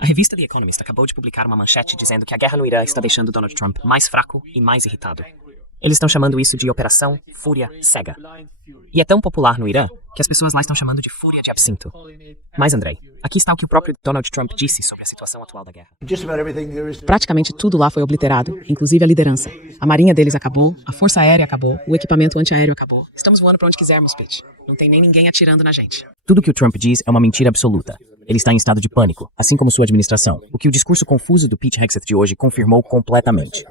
A revista The Economist acabou de publicar uma manchete dizendo que a guerra no Irã está deixando Donald Trump mais fraco e mais irritado. Eles estão chamando isso de Operação Fúria Cega. E é tão popular no Irã que as pessoas lá estão chamando de Fúria de Absinto. Mas, Andrei, aqui está o que o próprio Donald Trump disse sobre a situação atual da guerra. Praticamente tudo lá foi obliterado, inclusive a liderança. A marinha deles acabou, a força aérea acabou, o equipamento antiaéreo acabou. Estamos voando para onde quisermos, Pete. Não tem nem ninguém atirando na gente. Tudo que o Trump diz é uma mentira absoluta. Ele está em estado de pânico, assim como sua administração, o que o discurso confuso do Pete Hegseth de hoje confirmou completamente.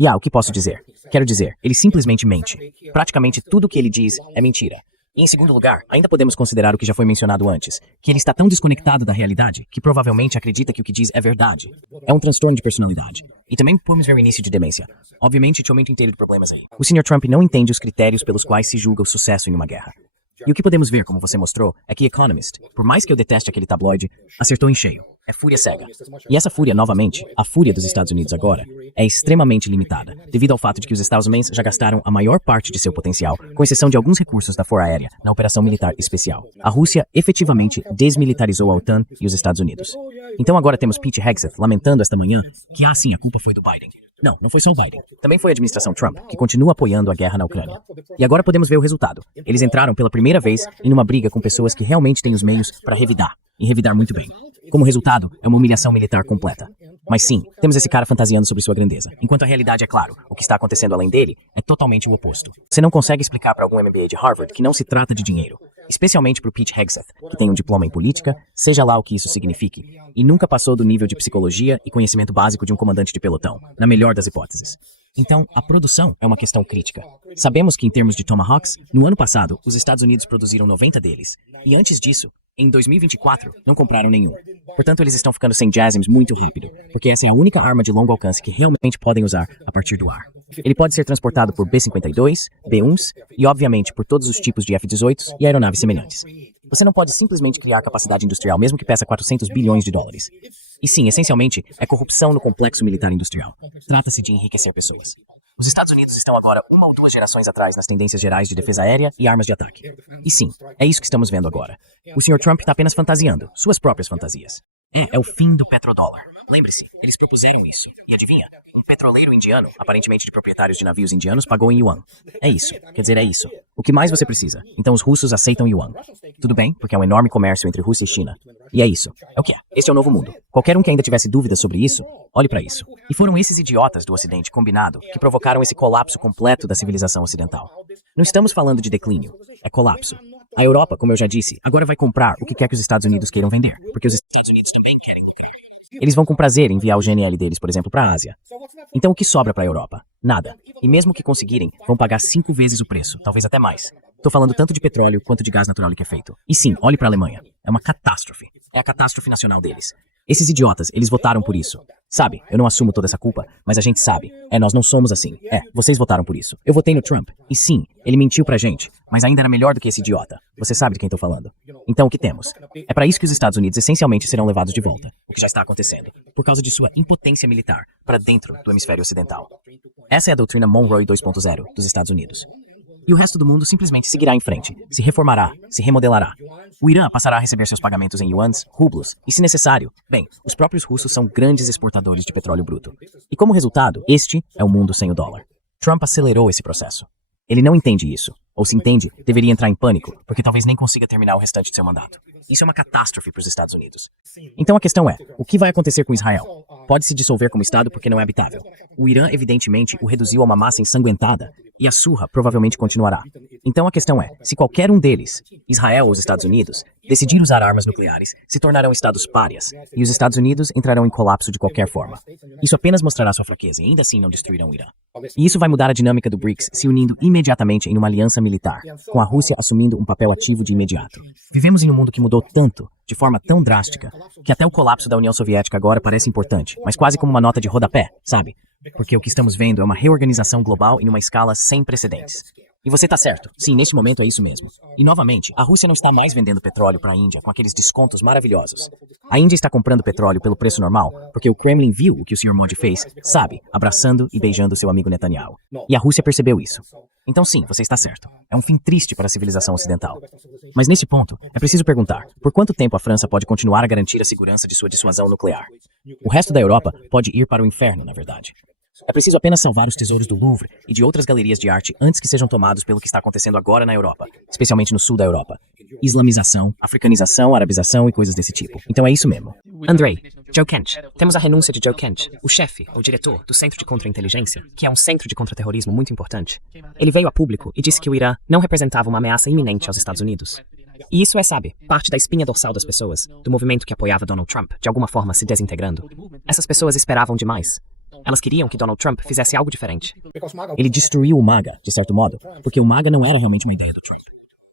E o que posso dizer? Quero dizer, ele simplesmente mente. Praticamente tudo o que ele diz é mentira. E em segundo lugar, ainda podemos considerar o que já foi mencionado antes, que ele está tão desconectado da realidade que provavelmente acredita que o que diz é verdade. É um transtorno de personalidade. E também podemos ver o início de demência. Obviamente, te aumento inteiro de problemas aí. O Sr. Trump não entende os critérios pelos quais se julga o sucesso em uma guerra. E o que podemos ver, como você mostrou, é que Economist, por mais que eu deteste aquele tabloide, acertou em cheio. É fúria cega. E essa fúria, novamente, a fúria dos Estados Unidos agora, é extremamente limitada, devido ao fato de que os Estados Unidos já gastaram a maior parte de seu potencial, com exceção de alguns recursos da Força Aérea, na Operação Militar Especial. A Rússia efetivamente desmilitarizou a OTAN e os Estados Unidos. Então agora temos Pete Hegseth lamentando esta manhã que, sim, a culpa foi do Biden. Não foi só o Biden. Também foi a administração Trump, que continua apoiando a guerra na Ucrânia. E agora podemos ver o resultado. Eles entraram pela primeira vez em uma briga com pessoas que realmente têm os meios para revidar, e revidar muito bem. Como resultado, é uma humilhação militar completa. Mas sim, temos esse cara fantasiando sobre sua grandeza, enquanto a realidade é claro, o que está acontecendo além dele é totalmente o oposto. Você não consegue explicar para algum MBA de Harvard que não se trata de dinheiro. Especialmente para o Pete Hegseth, que tem um diploma em política, seja lá o que isso signifique, e nunca passou do nível de psicologia e conhecimento básico de um comandante de pelotão, na melhor das hipóteses. Então, a produção é uma questão crítica. Sabemos que em termos de Tomahawks, no ano passado, os Estados Unidos produziram 90 deles, e antes disso, em 2024, não compraram nenhum. Portanto, eles estão ficando sem JASSMs muito rápido, porque essa é a única arma de longo alcance que realmente podem usar a partir do ar. Ele pode ser transportado por B-52, B-1s e, obviamente, por todos os tipos de F-18s e aeronaves semelhantes. Você não pode simplesmente criar capacidade industrial, mesmo que peça 400 bilhões de dólares. E sim, essencialmente, é corrupção no complexo militar industrial. Trata-se de enriquecer pessoas. Os Estados Unidos estão agora 1 ou 2 gerações atrás nas tendências gerais de defesa aérea e armas de ataque. E sim, é isso que estamos vendo agora. O Sr. Trump está apenas fantasiando, suas próprias fantasias. É o fim do petrodólar. Lembre-se, eles propuseram isso. E adivinha? Um petroleiro indiano, aparentemente de proprietários de navios indianos, pagou em yuan. É isso. Quer dizer, é isso. O que mais você precisa? Então os russos aceitam yuan. Tudo bem, porque é um enorme comércio entre Rússia e China. E é isso. É o que é. Este é o novo mundo. Qualquer um que ainda tivesse dúvidas sobre isso, olhe para isso. E foram esses idiotas do Ocidente combinado que provocaram esse colapso completo da civilização ocidental. Não estamos falando de declínio. É colapso. A Europa, como eu já disse, agora vai comprar o que quer que os Estados Unidos queiram vender, porque os Estados Unidos também querem lucrar. Eles vão com prazer enviar o GNL deles, por exemplo, para a Ásia. Então o que sobra para a Europa? Nada. E mesmo que conseguirem, vão pagar 5 vezes o preço, talvez até mais. Tô falando tanto de petróleo quanto de gás natural liquefeito. E sim, olhe para a Alemanha. É uma catástrofe. É a catástrofe nacional deles. Esses idiotas, eles votaram por isso. Sabe, eu não assumo toda essa culpa, mas a gente sabe. Nós não somos assim. Vocês votaram por isso. Eu votei no Trump. E sim, ele mentiu pra gente, mas ainda era melhor do que esse idiota. Você sabe de quem tô falando. Então o que temos? É para isso que os Estados Unidos essencialmente serão levados de volta, o que já está acontecendo, por causa de sua impotência militar para dentro do hemisfério ocidental. Essa é a doutrina Monroe 2.0 dos Estados Unidos. E o resto do mundo simplesmente seguirá em frente, se reformará, se remodelará. O Irã passará a receber seus pagamentos em yuans, rublos, e se necessário, bem, os próprios russos são grandes exportadores de petróleo bruto. E como resultado, este é o mundo sem o dólar. Trump acelerou esse processo. Ele não entende isso, ou se entende, deveria entrar em pânico, porque talvez nem consiga terminar o restante de seu mandato. Isso é uma catástrofe para os Estados Unidos. Então a questão é, o que vai acontecer com Israel? Pode se dissolver como Estado porque não é habitável. O Irã, evidentemente, o reduziu a uma massa ensanguentada, e a surra provavelmente continuará. Então a questão é, se qualquer um deles, Israel ou os Estados Unidos, decidir usar armas nucleares, se tornarão estados párias, e os Estados Unidos entrarão em colapso de qualquer forma. Isso apenas mostrará sua fraqueza e ainda assim não destruirão o Irã. E isso vai mudar a dinâmica do BRICS se unindo imediatamente em uma aliança militar, com a Rússia assumindo um papel ativo de imediato. Vivemos em um mundo que mudou tanto, de forma tão drástica, que até o colapso da União Soviética agora parece importante, mas quase como uma nota de rodapé, sabe? Porque o que estamos vendo é uma reorganização global em uma escala sem precedentes. E você tá certo. Sim, neste momento é isso mesmo. E novamente, a Rússia não está mais vendendo petróleo para a Índia com aqueles descontos maravilhosos. A Índia está comprando petróleo pelo preço normal, porque o Kremlin viu o que o Sr. Modi fez, sabe, abraçando e beijando seu amigo Netanyahu. E a Rússia percebeu isso. Então sim, você está certo. É um fim triste para a civilização ocidental. Mas nesse ponto, é preciso perguntar, por quanto tempo a França pode continuar a garantir a segurança de sua dissuasão nuclear? O resto da Europa pode ir para o inferno, na verdade. É preciso apenas salvar os tesouros do Louvre e de outras galerias de arte antes que sejam tomados pelo que está acontecendo agora na Europa, especialmente no sul da Europa. Islamização, africanização, arabização e coisas desse tipo. Então é isso mesmo. Andrei, Joe Kent. Temos a renúncia de Joe Kent, o chefe, ou diretor, do Centro de Contra-Inteligência, que é um centro de contra-terrorismo muito importante. Ele veio a público e disse que o Irã não representava uma ameaça iminente aos Estados Unidos. E isso é, sabe, parte da espinha dorsal das pessoas, do movimento que apoiava Donald Trump, de alguma forma se desintegrando. Essas pessoas esperavam demais. Elas queriam que Donald Trump fizesse algo diferente. Ele destruiu o MAGA, de certo modo, porque o MAGA não era realmente uma ideia do Trump.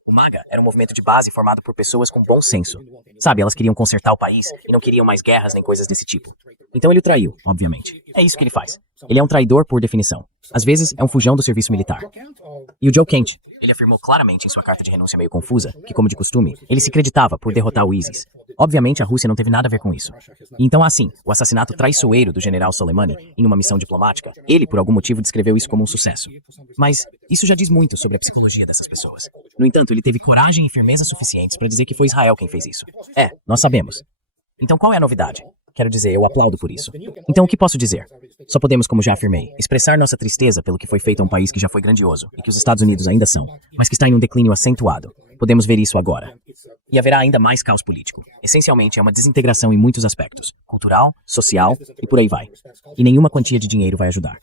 O MAGA era um movimento de base formado por pessoas com bom senso. Sabe, elas queriam consertar o país e não queriam mais guerras nem coisas desse tipo. Então ele o traiu, obviamente. É isso que ele faz. Ele é um traidor por definição. Às vezes, é um fujão do serviço militar. E o Joe Kent, ele afirmou claramente em sua carta de renúncia meio confusa que, como de costume, ele se acreditava por derrotar o ISIS. Obviamente, a Rússia não teve nada a ver com isso. E então, assim, o assassinato traiçoeiro do general Soleimani em uma missão diplomática, ele, por algum motivo, descreveu isso como um sucesso. Mas isso já diz muito sobre a psicologia dessas pessoas. No entanto, ele teve coragem e firmeza suficientes para dizer que foi Israel quem fez isso. É, nós sabemos. Então qual é a novidade? Quero dizer, eu aplaudo por isso. Então o que posso dizer? Só podemos, como já afirmei, expressar nossa tristeza pelo que foi feito a um país que já foi grandioso e que os Estados Unidos ainda são, mas que está em um declínio acentuado. Podemos ver isso agora. E haverá ainda mais caos político. Essencialmente é uma desintegração em muitos aspectos, cultural, social e por aí vai. E nenhuma quantia de dinheiro vai ajudar.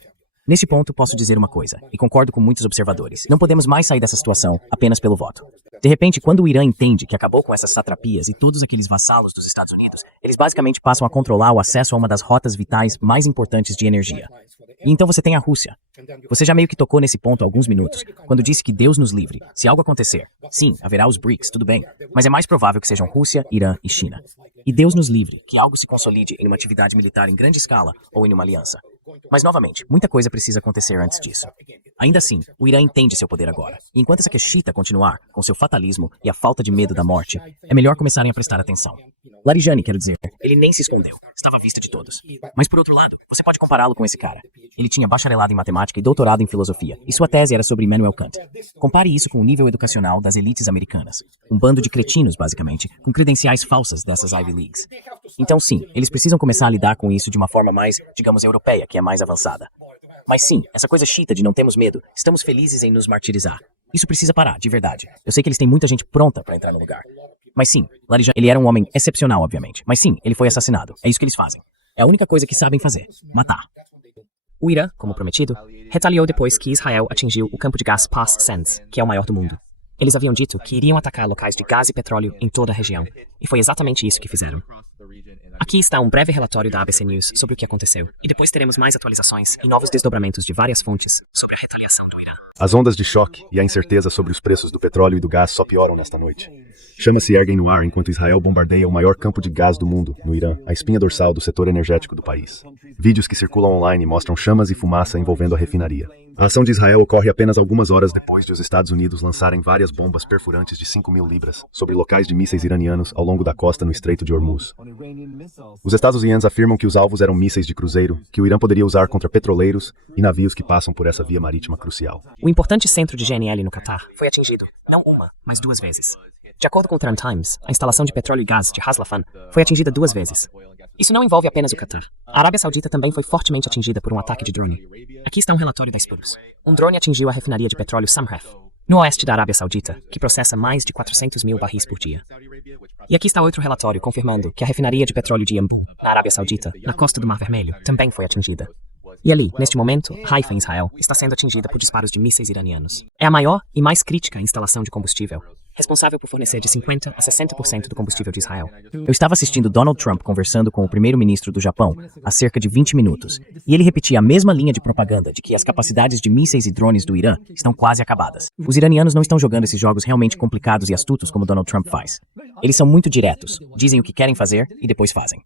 Neste ponto, posso dizer uma coisa, e concordo com muitos observadores. Não podemos mais sair dessa situação apenas pelo voto. De repente, quando o Irã entende que acabou com essas satrapias e todos aqueles vassalos dos Estados Unidos, eles basicamente passam a controlar o acesso a uma das rotas vitais mais importantes de energia. E então você tem a Rússia. Você já meio que tocou nesse ponto há alguns minutos, quando disse que Deus nos livre. Se algo acontecer, sim, haverá os BRICS, tudo bem, mas é mais provável que sejam Rússia, Irã e China. E Deus nos livre que algo se consolide em uma atividade militar em grande escala ou em uma aliança. Mas, novamente, muita coisa precisa acontecer antes disso. Ainda assim, o Irã entende seu poder agora. E enquanto essa questita continuar, com seu fatalismo e a falta de medo da morte, é melhor começarem a prestar atenção. Larijani, quero dizer, ele nem se escondeu. Estava à vista de todos. Mas, por outro lado, você pode compará-lo com esse cara. Ele tinha bacharelado em matemática e doutorado em filosofia, e sua tese era sobre Immanuel Kant. Compare isso com o nível educacional das elites americanas. Um bando de cretinos, basicamente, com credenciais falsas dessas Ivy Leagues. Então, sim, eles precisam começar a lidar com isso de uma forma mais, digamos, europeia, que é mais avançada. Mas sim, essa coisa chita de não temos medo, estamos felizes em nos martirizar. Isso precisa parar, de verdade. Eu sei que eles têm muita gente pronta para entrar no lugar. Mas sim, Larijani, ele era um homem excepcional, obviamente. Mas sim, ele foi assassinado. É isso que eles fazem. É a única coisa que sabem fazer. Matar. O Irã, como prometido, retaliou depois que Israel atingiu o campo de gás Paz Sands, que é o maior do mundo. Eles haviam dito que iriam atacar locais de gás e petróleo em toda a região. E foi exatamente isso que fizeram. Aqui está um breve relatório da ABC News sobre o que aconteceu. E depois teremos mais atualizações e novos desdobramentos de várias fontes sobre a retaliação do Irã. As ondas de choque e a incerteza sobre os preços do petróleo e do gás só pioram nesta noite. Chamas se erguem no ar enquanto Israel bombardeia o maior campo de gás do mundo, no Irã, a espinha dorsal do setor energético do país. Vídeos que circulam online mostram chamas e fumaça envolvendo a refinaria. A ação de Israel ocorre apenas algumas horas depois de os Estados Unidos lançarem várias bombas perfurantes de 5.000 libras sobre locais de mísseis iranianos ao longo da costa no Estreito de Hormuz. Os Estados Unidos afirmam que os alvos eram mísseis de cruzeiro que o Irã poderia usar contra petroleiros e navios que passam por essa via marítima crucial. O importante centro de GNL no Catar foi atingido, não uma, mas 2 vezes. De acordo com o Trend Times, a instalação de petróleo e gás de Ras Laffan foi atingida 2 vezes. Isso não envolve apenas o Catar. A Arábia Saudita também foi fortemente atingida por um ataque de drone. Aqui está um relatório da Spurs. Um drone atingiu a refinaria de petróleo Samref, no oeste da Arábia Saudita, que processa mais de 400 mil barris por dia. E aqui está outro relatório confirmando que a refinaria de petróleo de Yanbu, na Arábia Saudita, na costa do Mar Vermelho, também foi atingida. E ali, neste momento, Haifa, em Israel, está sendo atingida por disparos de mísseis iranianos. É a maior e mais crítica instalação de combustível. responsável por fornecer de 50% a 60% do combustível de Israel. Eu estava assistindo Donald Trump conversando com o primeiro-ministro do Japão há cerca de 20 minutos, e ele repetia a mesma linha de propaganda de que as capacidades de mísseis e drones do Irã estão quase acabadas. Os iranianos não estão jogando esses jogos realmente complicados e astutos como Donald Trump faz. Eles são muito diretos, dizem o que querem fazer e depois fazem.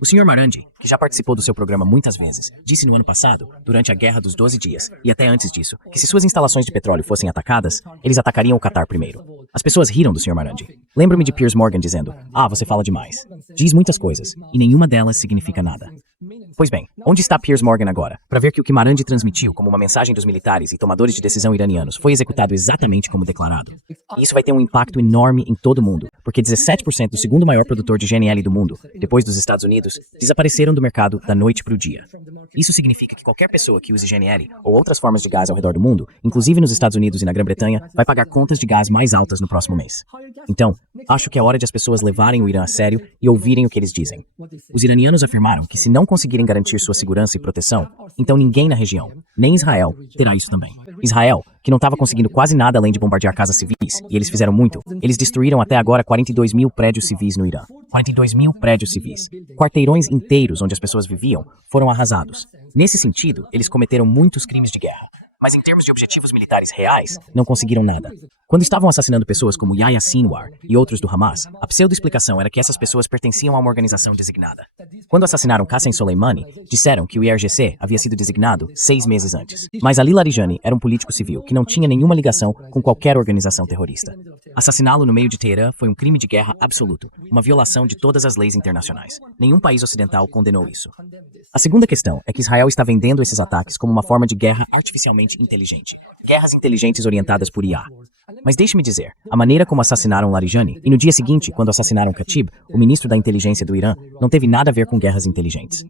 O Sr. Marandi, que já participou do seu programa muitas vezes, disse no ano passado, durante a Guerra dos 12 Dias, e até antes disso, que se suas instalações de petróleo fossem atacadas, eles atacariam o Catar primeiro. As pessoas riram do Sr. Marandi. Lembro-me de Piers Morgan dizendo, você fala demais. Diz muitas coisas, e nenhuma delas significa nada. Pois bem, onde está Piers Morgan agora? Para ver que o que Marandi transmitiu como uma mensagem dos militares e tomadores de decisão iranianos foi executado exatamente como declarado. E isso vai ter um impacto enorme em todo o mundo, porque 17% do segundo maior produtor de GNL do mundo, depois dos Estados Unidos, desapareceram do mercado da noite para o dia. Isso significa que qualquer pessoa que use GNL ou outras formas de gás ao redor do mundo, inclusive nos Estados Unidos e na Grã-Bretanha, vai pagar contas de gás mais altas no próximo mês. Então, acho que é hora de as pessoas levarem o Irã a sério e ouvirem o que eles dizem. Os iranianos afirmaram que se não conseguirem garantir sua segurança e proteção, então ninguém na região, nem Israel, terá isso também. Israel, que não estava conseguindo quase nada além de bombardear casas civis, e eles fizeram muito, eles destruíram até agora 42 mil prédios civis no Irã. 42 mil prédios civis. Quarteirões inteiros onde as pessoas viviam foram arrasados. Nesse sentido, eles cometeram muitos crimes de guerra. Mas em termos de objetivos militares reais, não conseguiram nada. Quando estavam assassinando pessoas como Yahya Sinwar e outros do Hamas, a pseudo-explicação era que essas pessoas pertenciam a uma organização designada. Quando assassinaram Qasem Soleimani, disseram que o IRGC havia sido designado 6 meses antes. Mas Ali Larijani era um político civil que não tinha nenhuma ligação com qualquer organização terrorista. Assassiná-lo no meio de Teherã foi um crime de guerra absoluto, uma violação de todas as leis internacionais. Nenhum país ocidental condenou isso. A segunda questão é que Israel está vendendo esses ataques como uma forma de guerra artificialmente inteligente. Guerras inteligentes orientadas por IA. Mas deixe-me dizer, a maneira como assassinaram Larijani, e no dia seguinte, quando assassinaram Khatib, o ministro da inteligência do Irã, não teve nada a ver com guerras inteligentes.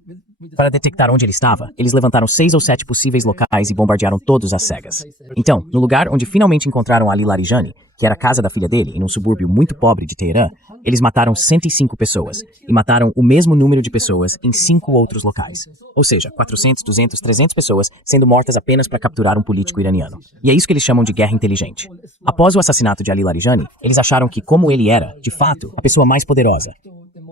Para detectar onde ele estava, eles levantaram 6 ou 7 possíveis locais e bombardearam todos às cegas. Então, no lugar onde finalmente encontraram Ali Larijani, que era a casa da filha dele, em um subúrbio muito pobre de Teherã, eles mataram 105 pessoas, e mataram o mesmo número de pessoas em 5 outros locais. Ou seja, 400, 200, 300 pessoas sendo mortas apenas para capturar um político iraniano. E é isso que eles chamam de guerra inteligente. Após o assassinato de Ali Larijani, eles acharam que, como ele era, de fato, a pessoa mais poderosa,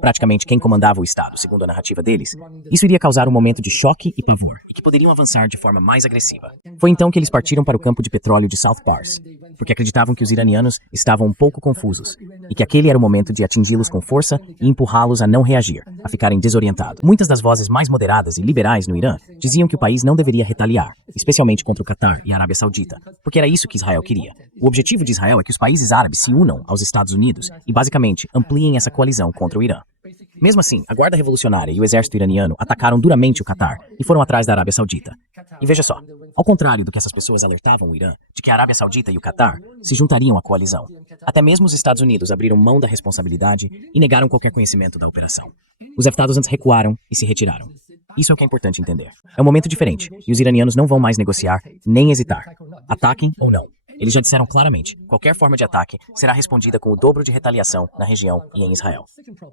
praticamente quem comandava o Estado, segundo a narrativa deles, isso iria causar um momento de choque e pavor, e que poderiam avançar de forma mais agressiva. Foi então que eles partiram para o campo de petróleo de South Pars, porque acreditavam que os iranianos estavam um pouco confusos, e que aquele era o momento de atingi-los com força e empurrá-los a não reagir, a ficarem desorientados. Muitas das vozes mais moderadas e liberais no Irã diziam que o país não deveria retaliar, especialmente contra o Catar e a Arábia Saudita, porque era isso que Israel queria. O objetivo de Israel é que os países árabes se unam aos Estados Unidos e, basicamente, ampliem essa coalizão contra o Irã. Mesmo assim, a Guarda Revolucionária e o exército iraniano atacaram duramente o Catar e foram atrás da Arábia Saudita. E veja só, ao contrário do que essas pessoas alertavam o Irã, de que a Arábia Saudita e o Catar se juntariam à coalizão, até mesmo os Estados Unidos abriram mão da responsabilidade e negaram qualquer conhecimento da operação. Os Haftados antes recuaram e se retiraram. Isso é o que é importante entender. É um momento diferente, e os iranianos não vão mais negociar nem hesitar. Ataquem ou não. Eles já disseram claramente, qualquer forma de ataque será respondida com o dobro de retaliação na região e em Israel.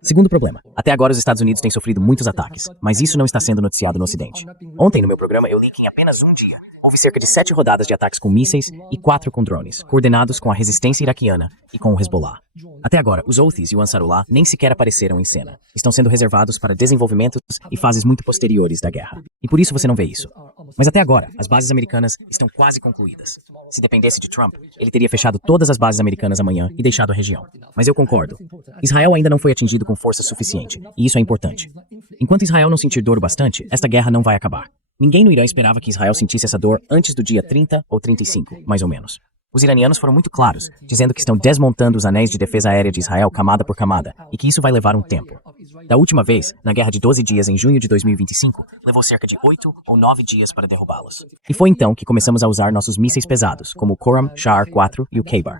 Segundo problema, até agora os Estados Unidos têm sofrido muitos ataques, mas isso não está sendo noticiado no Ocidente. Ontem no meu programa eu li que em apenas um dia, houve cerca de 7 rodadas de ataques com mísseis e 4 com drones, coordenados com a resistência iraquiana e com o Hezbollah. Até agora, os Houthis e o Ansarullah nem sequer apareceram em cena. Estão sendo reservados para desenvolvimentos e fases muito posteriores da guerra. E por isso você não vê isso. Mas até agora, as bases americanas estão quase concluídas. Se dependesse de Trump, ele teria fechado todas as bases americanas amanhã e deixado a região. Mas eu concordo. Israel ainda não foi atingido com força suficiente, e isso é importante. Enquanto Israel não sentir dor o bastante, esta guerra não vai acabar. Ninguém no Irã esperava que Israel sentisse essa dor antes do dia 30 ou 35, mais ou menos. Os iranianos foram muito claros, dizendo que estão desmontando os anéis de defesa aérea de Israel camada por camada, e que isso vai levar um tempo. Da última vez, na Guerra de 12 Dias em junho de 2025, levou cerca de 8 ou 9 dias para derrubá-los. E foi então que começamos a usar nossos mísseis pesados, como o Khorram, Shahar-4 e o Khaybar.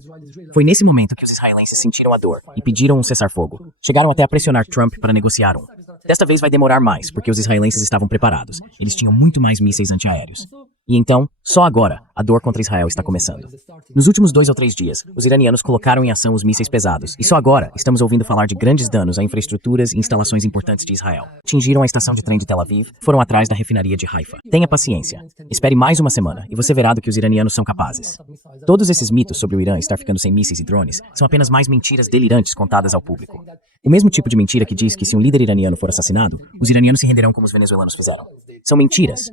Foi nesse momento que os israelenses sentiram a dor e pediram um cessar-fogo. Chegaram até a pressionar Trump para negociar um. Desta vez vai demorar mais, porque os israelenses estavam preparados. Eles tinham muito mais mísseis antiaéreos. E então, Só agora, a dor contra Israel está começando. Nos últimos 2 ou 3 dias, os iranianos colocaram em ação os mísseis pesados, e só agora estamos ouvindo falar de grandes danos a infraestruturas e instalações importantes de Israel. Atingiram a estação de trem de Tel Aviv, foram atrás da refinaria de Haifa. Tenha paciência. Espere mais uma semana, e você verá do que os iranianos são capazes. Todos esses mitos sobre o Irã estar ficando sem mísseis e drones são apenas mais mentiras delirantes contadas ao público. O mesmo tipo de mentira que diz que se um líder iraniano for assassinado, os iranianos se renderão como os venezuelanos fizeram. São mentiras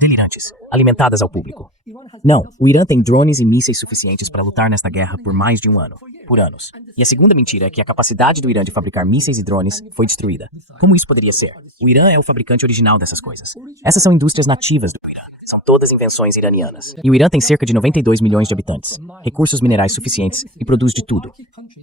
delirantes, alimentadas ao público. Não, o Irã tem drones e mísseis suficientes para lutar nesta guerra por mais de um ano, por anos. E a segunda mentira é que a capacidade do Irã de fabricar mísseis e drones foi destruída. Como isso poderia ser? O Irã é o fabricante original dessas coisas. Essas são indústrias nativas do Irã. São todas invenções iranianas. E o Irã tem cerca de 92 milhões de habitantes, recursos minerais suficientes e produz de tudo.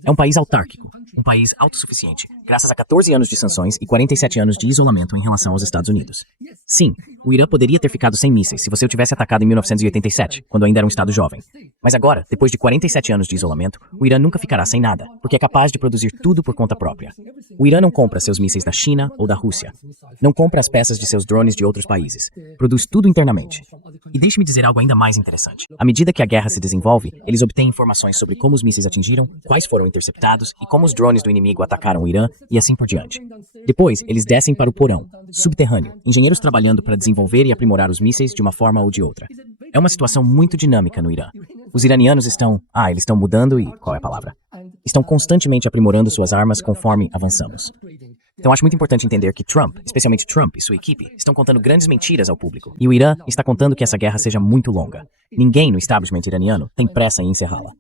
É um país autárquico, um país autossuficiente, graças a 14 anos de sanções e 47 anos de isolamento em relação aos Estados Unidos. Sim, o Irã poderia ter ficado sem mísseis se você o tivesse atacado em 1987, quando ainda era um estado jovem. Mas agora, depois de 47 anos de isolamento, o Irã nunca ficará sem nada, porque é capaz de produzir tudo por conta própria. O Irã não compra seus mísseis da China ou da Rússia. Não compra as peças de seus drones de outros países. Produz tudo internamente. E deixe-me dizer algo ainda mais interessante. À medida que a guerra se desenvolve, eles obtêm informações sobre como os mísseis atingiram, quais foram interceptados e como os drones do inimigo atacaram o Irã e assim por diante. Depois, eles descem para o porão, subterrâneo, engenheiros trabalhando para desenvolver e aprimorar os mísseis de uma forma ou de outra. É uma situação muito dinâmica no Irã. Os iranianos estão mudando e, qual é a palavra? Estão constantemente aprimorando suas armas conforme avançamos. Então acho muito importante entender que Trump, especialmente Trump e sua equipe, estão contando grandes mentiras ao público. E o Irã está contando que essa guerra seja muito longa. Ninguém no establishment iraniano tem pressa em encerrá-la.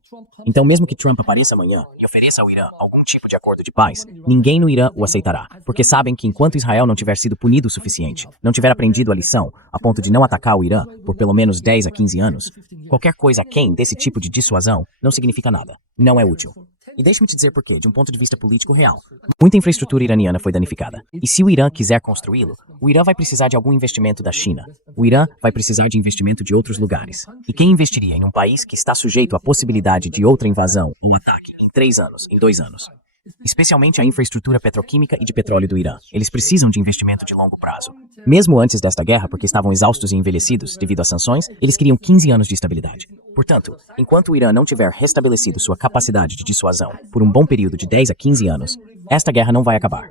Então mesmo que Trump apareça amanhã e ofereça ao Irã algum tipo de acordo de paz, ninguém no Irã o aceitará. Porque sabem que enquanto Israel não tiver sido punido o suficiente, não tiver aprendido a lição, a ponto de não atacar o Irã por pelo menos 10 a 15 anos, qualquer coisa aquém desse tipo de dissuasão não significa nada. Não é útil. E deixe-me te dizer por quê, de um ponto de vista político real. Muita infraestrutura iraniana foi danificada. E se o Irã quiser construí-lo, o Irã vai precisar de algum investimento da China. O Irã vai precisar de investimento de outros lugares. E quem investiria em um país que está sujeito à possibilidade de outra invasão ou ataque em 3 anos, em 2 anos? Especialmente a infraestrutura petroquímica e de petróleo do Irã. Eles precisam de investimento de longo prazo. Mesmo antes desta guerra, porque estavam exaustos e envelhecidos devido às sanções, eles queriam 15 anos de estabilidade. Portanto, enquanto o Irã não tiver restabelecido sua capacidade de dissuasão por um bom período de 10 a 15 anos, esta guerra não vai acabar.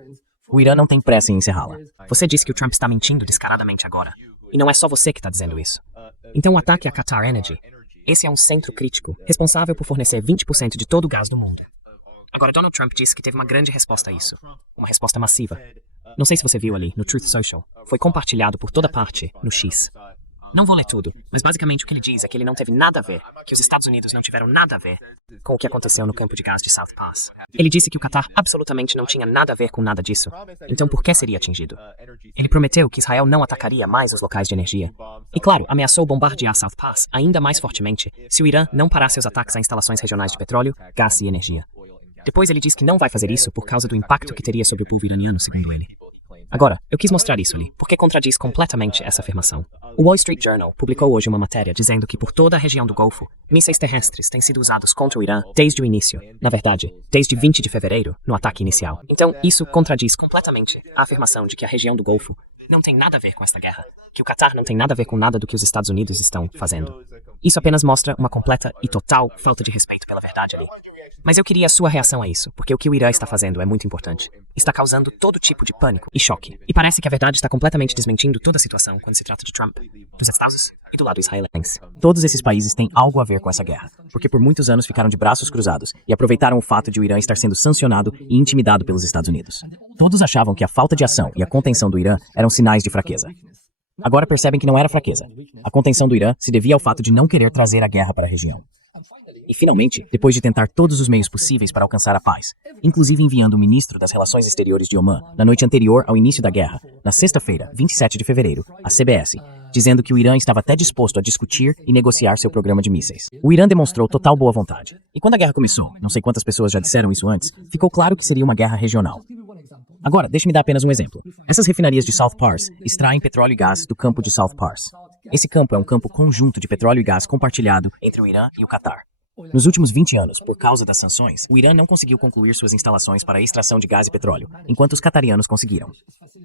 O Irã não tem pressa em encerrá-la. Você disse que o Trump está mentindo descaradamente agora. E não é só você que está dizendo isso. Então o ataque à Qatar Energy. Esse é um centro crítico, responsável por fornecer 20% de todo o gás do mundo. Agora, Donald Trump disse que teve uma grande resposta a isso. Uma resposta massiva. Não sei se você viu ali, no Truth Social. Foi compartilhado por toda parte, no X. Não vou ler tudo, mas basicamente o que ele diz é que ele não teve nada a ver, que os Estados Unidos não tiveram nada a ver com o que aconteceu no campo de gás de South Pass. Ele disse que o Qatar absolutamente não tinha nada a ver com nada disso. Então por que seria atingido? Ele prometeu que Israel não atacaria mais os locais de energia. E claro, ameaçou bombardear South Pass ainda mais fortemente se o Irã não parar seus ataques a instalações regionais de petróleo, gás e energia. Depois ele diz que não vai fazer isso por causa do impacto que teria sobre o povo iraniano, segundo ele. Agora, eu quis mostrar isso ali, porque contradiz completamente essa afirmação. O Wall Street Journal publicou hoje uma matéria dizendo que por toda a região do Golfo, mísseis terrestres têm sido usados contra o Irã desde o início. Na verdade, desde 20 de fevereiro, no ataque inicial. Então, isso contradiz completamente a afirmação de que a região do Golfo não tem nada a ver com esta guerra, que o Qatar não tem nada a ver com nada do que os Estados Unidos estão fazendo. Isso apenas mostra uma completa e total falta de respeito pela verdade ali. Mas eu queria a sua reação a isso, porque o que o Irã está fazendo é muito importante. Está causando todo tipo de pânico e choque. E parece que a verdade está completamente desmentindo toda a situação quando se trata de Trump, dos Estados e do lado israelense. Todos esses países têm algo a ver com essa guerra, porque por muitos anos ficaram de braços cruzados e aproveitaram o fato de o Irã estar sendo sancionado e intimidado pelos Estados Unidos. Todos achavam que a falta de ação e a contenção do Irã eram sinais de fraqueza. Agora percebem que não era fraqueza. A contenção do Irã se devia ao fato de não querer trazer a guerra para a região. E finalmente, depois de tentar todos os meios possíveis para alcançar a paz, inclusive enviando o ministro das Relações Exteriores de Omã na noite anterior ao início da guerra, na sexta-feira, 27 de fevereiro, à CBS, dizendo que o Irã estava até disposto a discutir e negociar seu programa de mísseis. O Irã demonstrou total boa vontade. E quando a guerra começou, não sei quantas pessoas já disseram isso antes, ficou claro que seria uma guerra regional. Agora, deixe-me dar apenas um exemplo. Essas refinarias de South Pars extraem petróleo e gás do campo de South Pars. Esse campo é um campo conjunto de petróleo e gás compartilhado entre o Irã e o Qatar. Nos últimos 20 anos, por causa das sanções, o Irã não conseguiu concluir suas instalações para a extração de gás e petróleo, enquanto os catarianos conseguiram.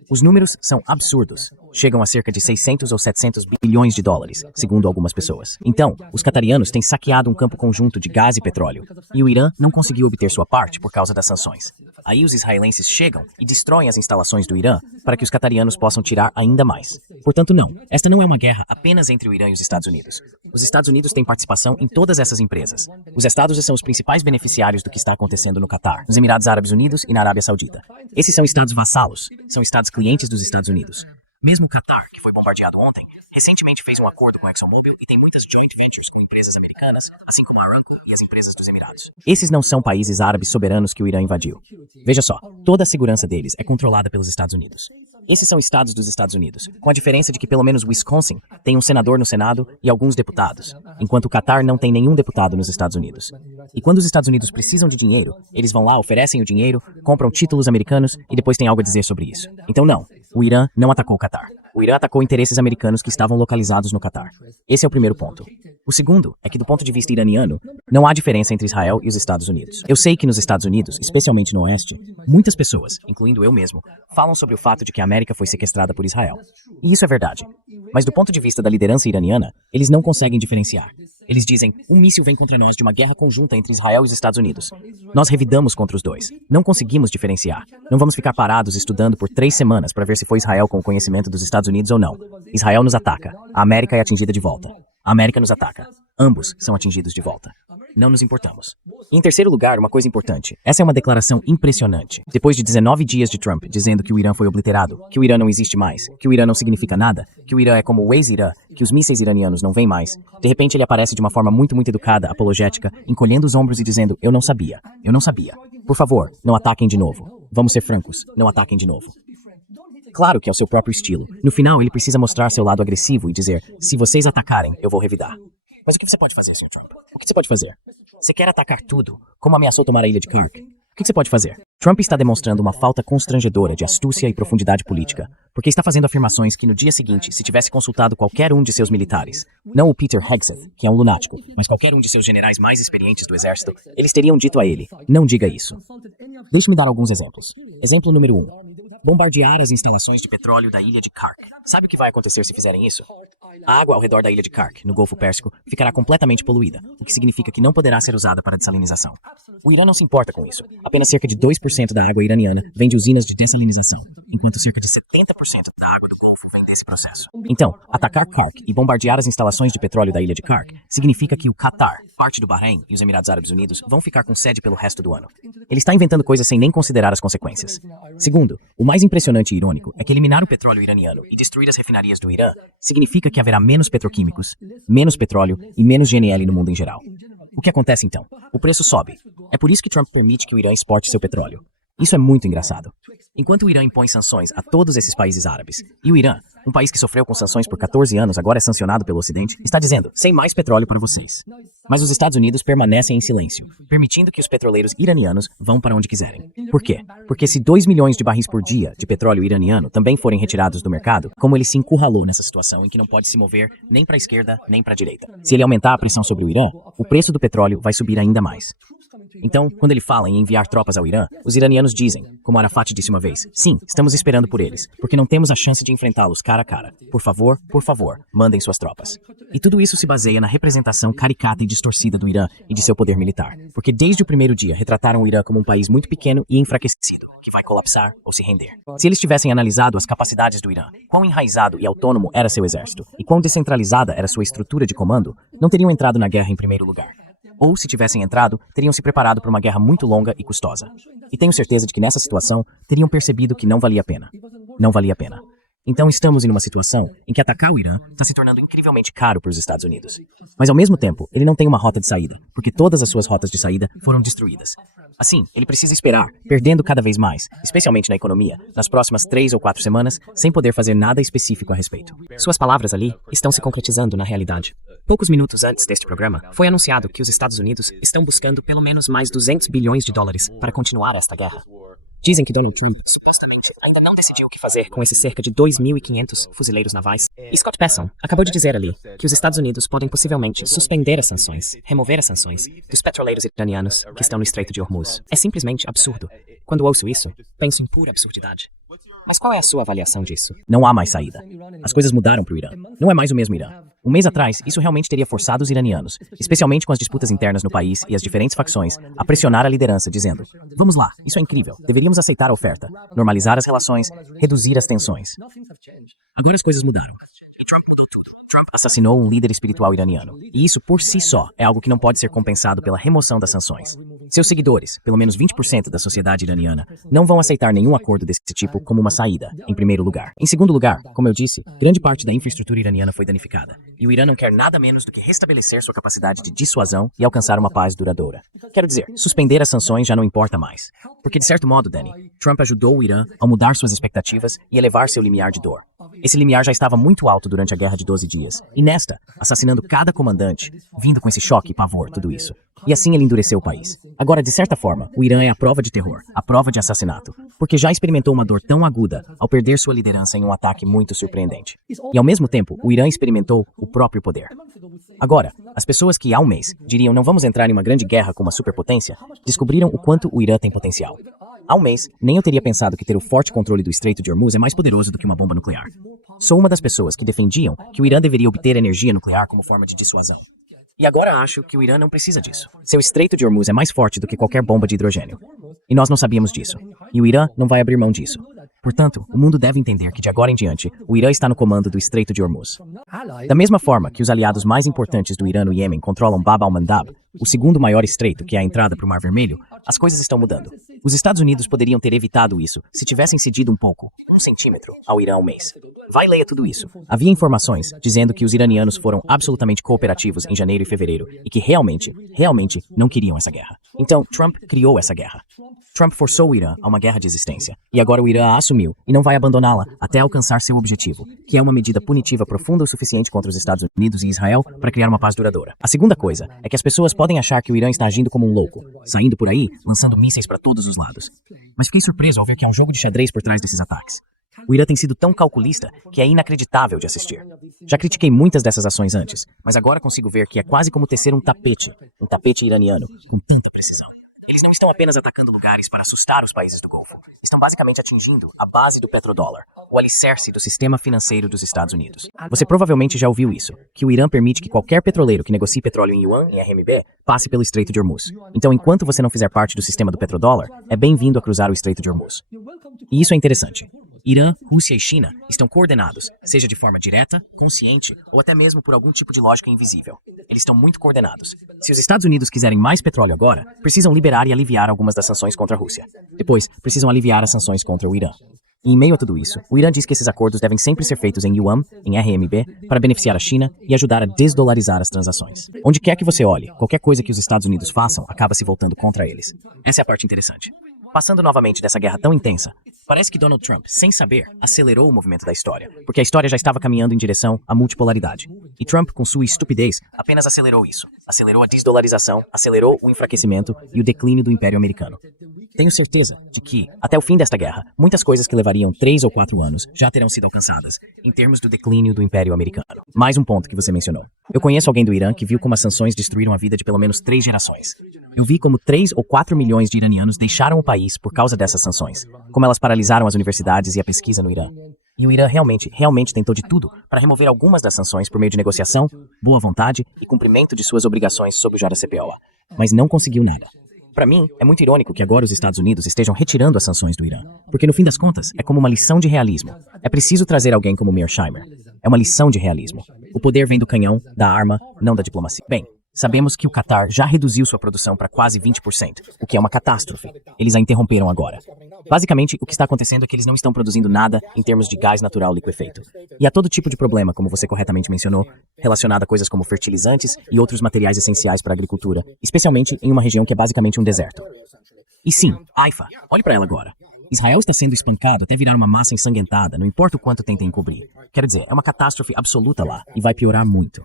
Os números são absurdos. chegam a cerca de 600 ou 700 bilhões de dólares, segundo algumas pessoas. Então, os qatarianos têm saqueado um campo conjunto de gás e petróleo, e o Irã não conseguiu obter sua parte por causa das sanções. Aí os israelenses chegam e destroem as instalações do Irã para que os qatarianos possam tirar ainda mais. Portanto, não. Esta não é uma guerra apenas entre o Irã e os Estados Unidos. Os Estados Unidos têm participação em todas essas empresas. Os Estados são os principais beneficiários do que está acontecendo no Catar, nos Emirados Árabes Unidos e na Arábia Saudita. Esses são estados vassalos, são estados clientes dos Estados Unidos. Mesmo o Catar, que foi bombardeado ontem, recentemente fez um acordo com a ExxonMobil e tem muitas joint ventures com empresas americanas, assim como a Aramco e as empresas dos Emirados. Esses não são países árabes soberanos que o Irã invadiu. Veja só, toda a segurança deles é controlada pelos Estados Unidos. Esses são estados dos Estados Unidos, com a diferença de que pelo menos Wisconsin tem um senador no Senado e alguns deputados, enquanto o Catar não tem nenhum deputado nos Estados Unidos. E quando os Estados Unidos precisam de dinheiro, eles vão lá, oferecem o dinheiro, compram títulos americanos e depois tem algo a dizer sobre isso. Então não, o Irã não atacou o Catar. O Irã atacou interesses americanos que estavam localizados no Catar. Esse é o primeiro ponto. O segundo é que, do ponto de vista iraniano, não há diferença entre Israel e os Estados Unidos. Eu sei que nos Estados Unidos, especialmente no Oeste, muitas pessoas, incluindo eu mesmo, falam sobre o fato de que a América foi sequestrada por Israel. E isso é verdade. Mas do ponto de vista da liderança iraniana, eles não conseguem diferenciar. Eles dizem, um míssil vem contra nós de uma guerra conjunta entre Israel e os Estados Unidos. Nós revidamos contra os dois. Não conseguimos diferenciar. Não vamos ficar parados estudando por 3 semanas para ver se foi Israel com o conhecimento dos Estados Unidos ou não. Israel nos ataca. A América é atingida de volta. A América nos ataca. Ambos são atingidos de volta. Não nos importamos. E em terceiro lugar, uma coisa importante. Essa é uma declaração impressionante. Depois de 19 dias de Trump dizendo que o Irã foi obliterado, que o Irã não existe mais, que o Irã não significa nada, que o Irã é como o ex-Irã, que os mísseis iranianos não vêm mais, de repente ele aparece de uma forma muito educada, apologética, encolhendo os ombros e dizendo, eu não sabia. Por favor, não ataquem de novo. Vamos ser francos, não ataquem de novo. Claro que é o seu próprio estilo. No final, ele precisa mostrar seu lado agressivo e dizer, se vocês atacarem, eu vou revidar. Mas o que você pode fazer, Sr. Trump? O que você pode fazer? Você quer atacar tudo, como ameaçou tomar a ilha de Kark? O que você pode fazer? Trump está demonstrando uma falta constrangedora de astúcia e profundidade política, porque está fazendo afirmações que no dia seguinte, se tivesse consultado qualquer um de seus militares, não o Peter Hegseth, que é um lunático, mas qualquer um de seus generais mais experientes do exército, eles teriam dito a ele, não diga isso. Deixe-me dar alguns exemplos. Exemplo número 1. Bombardear as instalações de petróleo da ilha de Kark. Sabe o que vai acontecer se fizerem isso? A água ao redor da ilha de Kark, no Golfo Pérsico, ficará completamente poluída, o que significa que não poderá ser usada para dessalinização. O Irã não se importa com isso. Apenas cerca de 2% da água iraniana vem de usinas de dessalinização, enquanto cerca de 70% da água do Golfo vem desse processo. Então, atacar Kark e bombardear as instalações de petróleo da ilha de Kark significa que o Catar, parte do Bahrein e os Emirados Árabes Unidos vão ficar com sede pelo resto do ano. Ele está inventando coisas sem nem considerar as consequências. Segundo, o mais impressionante e irônico é que eliminar o petróleo iraniano e destruir as refinarias do Irã significa que haverá menos petroquímicos, menos petróleo e menos GNL no mundo em geral. O que acontece então? O preço sobe. É por isso que Trump permite que o Irã exporte seu petróleo. Isso é muito engraçado. Enquanto o Irã impõe sanções a todos esses países árabes, e o Irã, um país que sofreu com sanções por 14 anos, agora é sancionado pelo Ocidente, está dizendo, sem mais petróleo para vocês. Mas os Estados Unidos permanecem em silêncio, permitindo que os petroleiros iranianos vão para onde quiserem. Por quê? Porque se 2 milhões de barris por dia de petróleo iraniano também forem retirados do mercado, como ele se encurralou nessa situação em que não pode se mover nem para a esquerda nem para a direita. Se ele aumentar a pressão sobre o Irã, o preço do petróleo vai subir ainda mais. Então, quando ele fala em enviar tropas ao Irã, os iranianos dizem, como Arafat disse uma vez, sim, estamos esperando por eles, porque não temos a chance de enfrentá-los cara a cara. Por favor, mandem suas tropas. E tudo isso se baseia na representação caricata e distorcida do Irã e de seu poder militar, porque desde o primeiro dia retrataram o Irã como um país muito pequeno e enfraquecido, que vai colapsar ou se render. Se eles tivessem analisado as capacidades do Irã, quão enraizado e autônomo era seu exército, e quão descentralizada era sua estrutura de comando, não teriam entrado na guerra em primeiro lugar. Ou, se tivessem entrado, teriam se preparado para uma guerra muito longa e custosa. E tenho certeza de que nessa situação, teriam percebido que não valia a pena. Não valia a pena. Então estamos em uma situação em que atacar o Irã está se tornando incrivelmente caro para os Estados Unidos. Mas ao mesmo tempo, ele não tem uma rota de saída, porque todas as suas rotas de saída foram destruídas. Assim, ele precisa esperar, perdendo cada vez mais, especialmente na economia, nas próximas 3 ou 4 semanas, sem poder fazer nada específico a respeito. Suas palavras ali estão se concretizando na realidade. Poucos minutos antes deste programa, foi anunciado que os Estados Unidos estão buscando pelo menos mais 200 bilhões de dólares para continuar esta guerra. Dizem que Donald Trump, supostamente, ainda não decidiu o que fazer com esses cerca de 2.500 fuzileiros navais. E Scott Bessent acabou de dizer ali que os Estados Unidos podem possivelmente suspender as sanções, remover as sanções dos petroleiros iranianos que estão no Estreito de Hormuz. É simplesmente absurdo. Quando ouço isso, penso em pura absurdidade. Mas qual é a sua avaliação disso? Não há mais saída. As coisas mudaram para o Irã. Não é mais o mesmo Irã. Um mês atrás, isso realmente teria forçado os iranianos, especialmente com as disputas internas no país e as diferentes facções, a pressionar a liderança, dizendo: vamos lá, isso é incrível, deveríamos aceitar a oferta, normalizar as relações, reduzir as tensões. Agora as coisas mudaram. E Trump mudou tudo. Trump assassinou um líder espiritual iraniano, e isso por si só é algo que não pode ser compensado pela remoção das sanções. Seus seguidores, pelo menos 20% da sociedade iraniana, não vão aceitar nenhum acordo desse tipo como uma saída, em primeiro lugar. Em segundo lugar, como eu disse, grande parte da infraestrutura iraniana foi danificada, e o Irã não quer nada menos do que restabelecer sua capacidade de dissuasão e alcançar uma paz duradoura. Quero dizer, suspender as sanções já não importa mais. Porque, de certo modo, Danny, Trump ajudou o Irã a mudar suas expectativas e elevar seu limiar de dor. Esse limiar já estava muito alto durante a Guerra de 12 Dias, e nesta, assassinando cada comandante, vindo com esse choque e pavor, tudo isso. E assim ele endureceu o país. Agora, de certa forma, o Irã é a prova de terror, a prova de assassinato, porque já experimentou uma dor tão aguda ao perder sua liderança em um ataque muito surpreendente. E ao mesmo tempo, o Irã experimentou o próprio poder. Agora, as pessoas que há um mês diriam não vamos entrar em uma grande guerra com uma superpotência, descobriram o quanto o Irã tem potencial. Há um mês, nem eu teria pensado que ter o forte controle do Estreito de Hormuz é mais poderoso do que uma bomba nuclear. Sou uma das pessoas que defendiam que o Irã deveria obter energia nuclear como forma de dissuasão. E agora acho que o Irã não precisa disso. Seu Estreito de Hormuz é mais forte do que qualquer bomba de hidrogênio. E nós não sabíamos disso. E o Irã não vai abrir mão disso. Portanto, o mundo deve entender que de agora em diante, o Irã está no comando do Estreito de Hormuz. Da mesma forma que os aliados mais importantes do Irã no Iêmen controlam Bab al-Mandab, o segundo maior estreito que é a entrada para o Mar Vermelho, as coisas estão mudando. Os Estados Unidos poderiam ter evitado isso se tivessem cedido um pouco, 1 centímetro, ao Irã ao mês. Vai e leia tudo isso. Havia informações dizendo que os iranianos foram absolutamente cooperativos em janeiro e fevereiro e que realmente não queriam essa guerra. Então, Trump criou essa guerra. Trump forçou o Irã a uma guerra de existência, e agora o Irã a assumiu e não vai abandoná-la até alcançar seu objetivo, que é uma medida punitiva profunda o suficiente contra os Estados Unidos e Israel para criar uma paz duradoura. A segunda coisa é que as pessoas podem achar que o Irã está agindo como um louco, saindo por aí, lançando mísseis para todos os lados. Mas fiquei surpreso ao ver que há um jogo de xadrez por trás desses ataques. O Irã tem sido tão calculista que é inacreditável de assistir. Já critiquei muitas dessas ações antes, mas agora consigo ver que é quase como tecer um tapete iraniano, com tanta precisão. Eles não estão apenas atacando lugares para assustar os países do Golfo. Estão basicamente atingindo a base do petrodólar, o alicerce do sistema financeiro dos Estados Unidos. Você provavelmente já ouviu isso, que o Irã permite que qualquer petroleiro que negocie petróleo em yuan, em RMB, passe pelo Estreito de Hormuz. Então, enquanto você não fizer parte do sistema do petrodólar, é bem-vindo a cruzar o Estreito de Hormuz. E isso é interessante. Irã, Rússia e China estão coordenados, seja de forma direta, consciente ou até mesmo por algum tipo de lógica invisível. Eles estão muito coordenados. Se os Estados Unidos quiserem mais petróleo agora, precisam liberar e aliviar algumas das sanções contra a Rússia. Depois, precisam aliviar as sanções contra o Irã. E em meio a tudo isso, o Irã diz que esses acordos devem sempre ser feitos em yuan, em RMB, para beneficiar a China e ajudar a desdolarizar as transações. Onde quer que você olhe, qualquer coisa que os Estados Unidos façam acaba se voltando contra eles. Essa é a parte interessante. Passando novamente dessa guerra tão intensa, parece que Donald Trump, sem saber, acelerou o movimento da história, porque a história já estava caminhando em direção à multipolaridade. E Trump, com sua estupidez, apenas acelerou isso. Acelerou a desdolarização, acelerou o enfraquecimento e o declínio do Império Americano. Tenho certeza de que, até o fim desta guerra, muitas coisas que levariam 3 ou 4 anos já terão sido alcançadas, em termos do declínio do Império Americano. Mais um ponto que você mencionou. Eu conheço alguém do Irã que viu como as sanções destruíram a vida de pelo menos 3 gerações. Eu vi como 3 ou 4 milhões de iranianos deixaram o país por causa dessas sanções, como elas paralisaram as universidades e a pesquisa no Irã. E o Irã realmente tentou de tudo para remover algumas das sanções por meio de negociação, boa vontade e cumprimento de suas obrigações sob o JCPOA, mas não conseguiu nada. Para mim, é muito irônico que agora os Estados Unidos estejam retirando as sanções do Irã, porque no fim das contas, é como uma lição de realismo. É preciso trazer alguém como Mearsheimer. É uma lição de realismo. O poder vem do canhão, da arma, não da diplomacia. Bem, sabemos que o Catar já reduziu sua produção para quase 20%, o que é uma catástrofe. Eles a interromperam agora. Basicamente, o que está acontecendo é que eles não estão produzindo nada em termos de gás natural liquefeito. E há todo tipo de problema, como você corretamente mencionou, relacionado a coisas como fertilizantes e outros materiais essenciais para a agricultura, especialmente em uma região que é basicamente um deserto. E sim, Haifa, olhe para ela agora. Israel está sendo espancado até virar uma massa ensanguentada, não importa o quanto tentem encobrir. Quero dizer, é uma catástrofe absoluta lá, e vai piorar muito.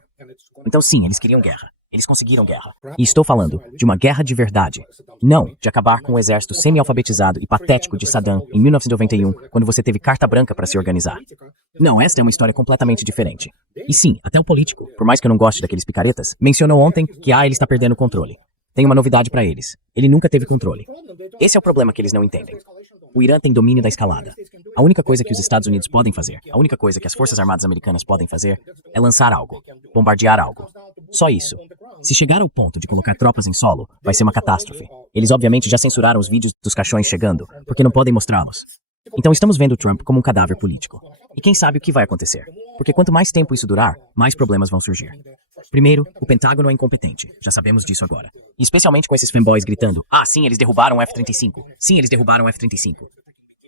Então sim, eles queriam guerra. Eles conseguiram guerra. E estou falando de uma guerra de verdade. Não de acabar com o exército semi-alfabetizado e patético de Saddam em 1991, quando você teve carta branca para se organizar. Não, esta é uma história completamente diferente. E sim, até o político, por mais que eu não goste daqueles picaretas, mencionou ontem que ele está perdendo o controle. Tem uma novidade para eles. Ele nunca teve controle. Esse é o problema que eles não entendem. o Irã tem domínio da escalada. A única coisa que os Estados Unidos podem fazer, a única coisa que as Forças Armadas Americanas podem fazer, é lançar algo, bombardear algo. Só isso. Se chegar ao ponto de colocar tropas em solo, vai ser uma catástrofe. Eles obviamente já censuraram os vídeos dos caixões chegando, porque não podem mostrá-los. Então estamos vendo Trump como um cadáver político. E quem sabe o que vai acontecer? Porque quanto mais tempo isso durar, mais problemas vão surgir. Primeiro, o Pentágono é incompetente. Já sabemos disso agora. E especialmente com esses fanboys gritando: "Ah, sim, eles derrubaram o F-35. Sim, eles derrubaram o F-35."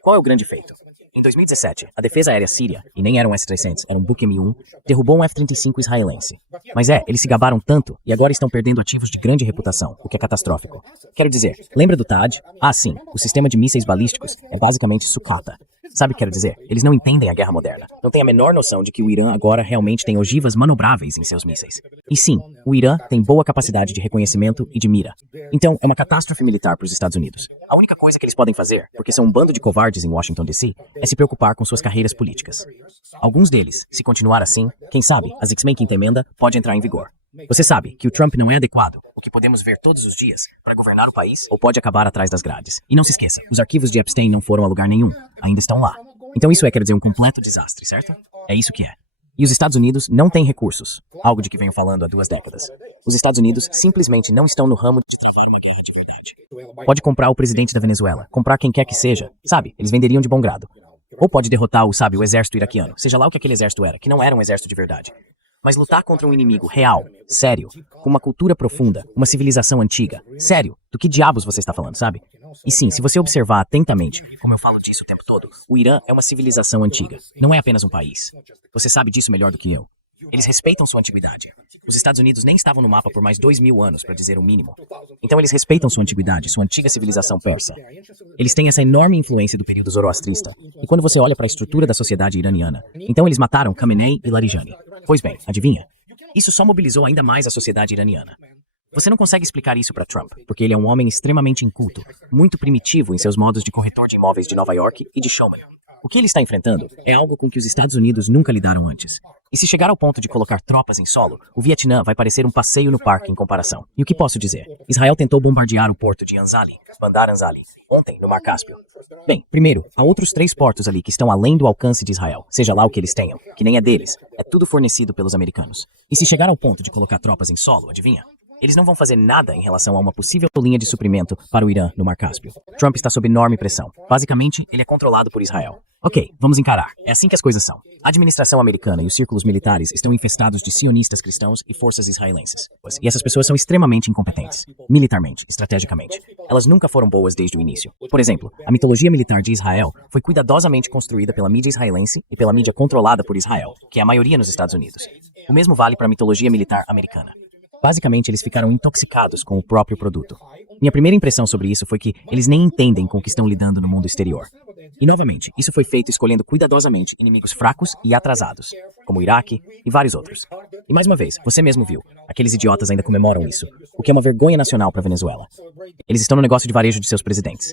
Qual é o grande feito? Em 2017, a defesa aérea síria, e nem era um S-300, era um Buk M1, derrubou um F-35 israelense. Mas eles se gabaram tanto e agora estão perdendo ativos de grande reputação, o que é catastrófico. Quero dizer, lembra do THAAD? Ah, sim, o sistema de mísseis balísticos é basicamente sucata. Sabe o que quero dizer? Eles não entendem a guerra moderna. Não têm a menor noção de que o Irã agora realmente tem ogivas manobráveis em seus mísseis. E sim, o Irã tem boa capacidade de reconhecimento e de mira. Então, é uma catástrofe militar para os Estados Unidos. A única coisa que eles podem fazer, porque são um bando de covardes em Washington DC, é se preocupar com suas carreiras políticas. Alguns deles, se continuar assim, quem sabe, a Sixth Quinta Emenda pode entrar em vigor. Você sabe que o Trump não é adequado, o que podemos ver todos os dias, para governar o país ou pode acabar atrás das grades. E não se esqueça, os arquivos de Epstein não foram a lugar nenhum, ainda estão lá. Então isso quer dizer, um completo desastre, certo? É isso que é. E os Estados Unidos não têm recursos, algo de que venho falando há 2 décadas. Os Estados Unidos simplesmente não estão no ramo de travar uma guerra de verdade. Pode comprar o presidente da Venezuela, comprar quem quer que seja, sabe? Eles venderiam de bom grado. Ou pode derrotar o exército iraquiano, seja lá o que aquele exército era, que não era um exército de verdade. Mas lutar contra um inimigo real, sério, com uma cultura profunda, uma civilização antiga, sério, do que diabos você está falando, sabe? E sim, se você observar atentamente, como eu falo disso o tempo todo, o Irã é uma civilização antiga, não é apenas um país. Você sabe disso melhor do que eu. Eles respeitam sua antiguidade. Os Estados Unidos nem estavam no mapa por mais 2.000 anos, para dizer o mínimo. Então eles respeitam sua antiguidade, sua antiga civilização persa. Eles têm essa enorme influência do período zoroastrista. E quando você olha para a estrutura da sociedade iraniana, então eles mataram Khamenei e Larijani. Pois bem, adivinha? Isso só mobilizou ainda mais a sociedade iraniana. Você não consegue explicar isso para Trump, porque ele é um homem extremamente inculto, muito primitivo em seus modos de corretor de imóveis de Nova York e de showman. O que ele está enfrentando é algo com que os Estados Unidos nunca lidaram antes. E se chegar ao ponto de colocar tropas em solo, o Vietnã vai parecer um passeio no parque em comparação. E o que posso dizer? Israel tentou bombardear o porto de Anzali, Bandar Anzali, ontem no Mar Cáspio. Bem, primeiro, há outros 3 portos ali que estão além do alcance de Israel, seja lá o que eles tenham, que nem é deles, é tudo fornecido pelos americanos. E se chegar ao ponto de colocar tropas em solo, adivinha? Eles não vão fazer nada em relação a uma possível linha de suprimento para o Irã no Mar Cáspio. Trump está sob enorme pressão. Basicamente, ele é controlado por Israel. Ok, vamos encarar. É assim que as coisas são. A administração americana e os círculos militares estão infestados de sionistas cristãos e forças israelenses. E essas pessoas são extremamente incompetentes, militarmente, estrategicamente. Elas nunca foram boas desde o início. Por exemplo, a mitologia militar de Israel foi cuidadosamente construída pela mídia israelense e pela mídia controlada por Israel, que é a maioria nos Estados Unidos. O mesmo vale para a mitologia militar americana. Basicamente, eles ficaram intoxicados com o próprio produto. Minha primeira impressão sobre isso foi que eles nem entendem com o que estão lidando no mundo exterior. E novamente, isso foi feito escolhendo cuidadosamente inimigos fracos e atrasados, como o Iraque e vários outros. E mais uma vez, você mesmo viu, aqueles idiotas ainda comemoram isso, o que é uma vergonha nacional para a Venezuela. Eles estão no negócio de varejo de seus presidentes.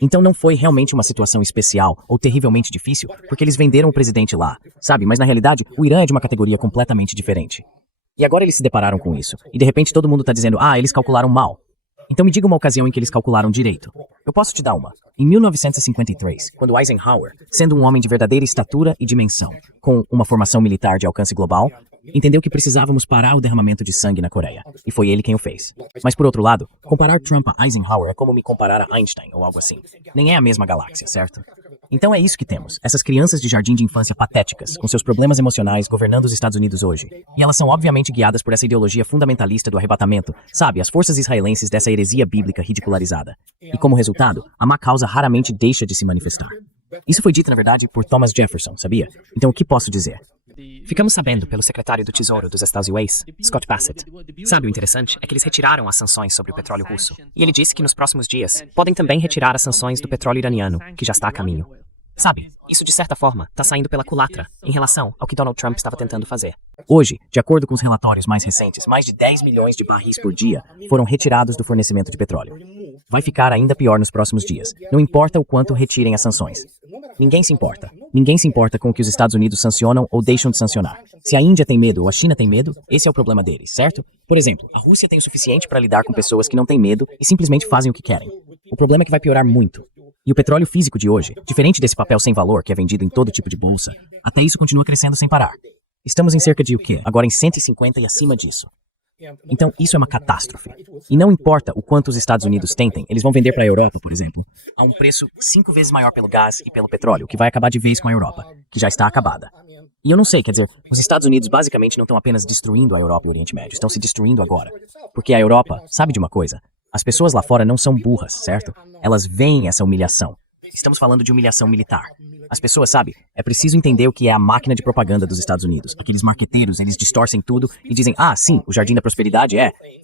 Então não foi realmente uma situação especial ou terrivelmente difícil, porque eles venderam o presidente lá, sabe? Mas na realidade, o Irã é de uma categoria completamente diferente. E agora eles se depararam com isso, e de repente todo mundo está dizendo, eles calcularam mal. Então me diga uma ocasião em que eles calcularam direito. Eu posso te dar uma. Em 1953, quando Eisenhower, sendo um homem de verdadeira estatura e dimensão, com uma formação militar de alcance global, entendeu que precisávamos parar o derramamento de sangue na Coreia. E foi ele quem o fez. Mas por outro lado, comparar Trump a Eisenhower é como me comparar a Einstein ou algo assim. Nem é a mesma galáxia, certo? Então é isso que temos, essas crianças de jardim de infância patéticas, com seus problemas emocionais governando os Estados Unidos hoje. E elas são obviamente guiadas por essa ideologia fundamentalista do arrebatamento, sabe, as forças israelenses dessa heresia bíblica ridicularizada. E como resultado, a má causa raramente deixa de se manifestar. Isso foi dito, na verdade, por Thomas Jefferson, sabia? Então o que posso dizer? Ficamos sabendo pelo secretário do Tesouro dos Estados Unidos, Scott Bassett. Sabe o interessante é que eles retiraram as sanções sobre o petróleo russo. E ele disse que nos próximos dias podem também retirar as sanções do petróleo iraniano, que já está a caminho. Sabe, isso de certa forma está saindo pela culatra em relação ao que Donald Trump estava tentando fazer. Hoje, de acordo com os relatórios mais recentes, mais de 10 milhões de barris por dia foram retirados do fornecimento de petróleo. Vai ficar ainda pior nos próximos dias, não importa o quanto retirem as sanções. Ninguém se importa. Ninguém se importa com o que os Estados Unidos sancionam ou deixam de sancionar. Se a Índia tem medo ou a China tem medo, esse é o problema deles, certo? Por exemplo, a Rússia tem o suficiente para lidar com pessoas que não têm medo e simplesmente fazem o que querem. O problema é que vai piorar muito. E o petróleo físico de hoje, diferente desse papel sem valor que é vendido em todo tipo de bolsa, até isso continua crescendo sem parar. Estamos em cerca de o quê? Agora em 150 e acima disso. Então, isso é uma catástrofe. E não importa o quanto os Estados Unidos tentem, eles vão vender para a Europa, por exemplo, a um preço 5 vezes maior pelo gás e pelo petróleo, que vai acabar de vez com a Europa, que já está acabada. E eu não sei, quer dizer, os Estados Unidos basicamente não estão apenas destruindo a Europa e o Oriente Médio, estão se destruindo agora. Porque a Europa, sabe de uma coisa? As pessoas lá fora não são burras, certo? Elas veem essa humilhação. Estamos falando de humilhação militar. As pessoas, sabe, é preciso entender o que é a máquina de propaganda dos Estados Unidos. Aqueles marqueteiros, eles distorcem tudo e dizem, ah, sim, o Jardim da Prosperidade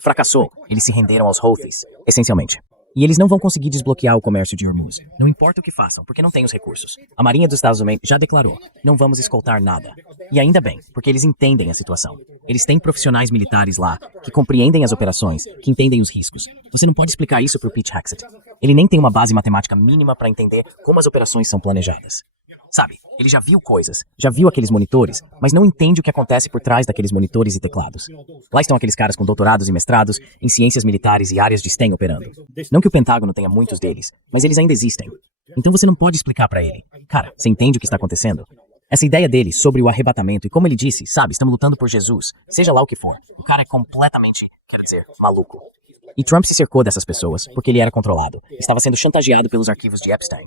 fracassou. Eles se renderam aos Houthis, essencialmente. E eles não vão conseguir desbloquear o comércio de Hormuz. Não importa o que façam, porque não têm os recursos. A Marinha dos Estados Unidos já declarou, não vamos escoltar nada. E ainda bem, porque eles entendem a situação. Eles têm profissionais militares lá, que compreendem as operações, que entendem os riscos. Você não pode explicar isso para o Pete Hegseth. Ele nem tem uma base matemática mínima para entender como as operações são planejadas. Sabe, ele já viu coisas, já viu aqueles monitores, mas não entende o que acontece por trás daqueles monitores e teclados. Lá estão aqueles caras com doutorados e mestrados em ciências militares e áreas de STEM operando. Não que o Pentágono tenha muitos deles, mas eles ainda existem. Então você não pode explicar para ele. Cara, você entende o que está acontecendo? Essa ideia dele sobre o arrebatamento e como ele disse, sabe, estamos lutando por Jesus, seja lá o que for. O cara é completamente, quero dizer, maluco. E Trump se cercou dessas pessoas porque ele era controlado. Estava sendo chantageado pelos arquivos de Epstein.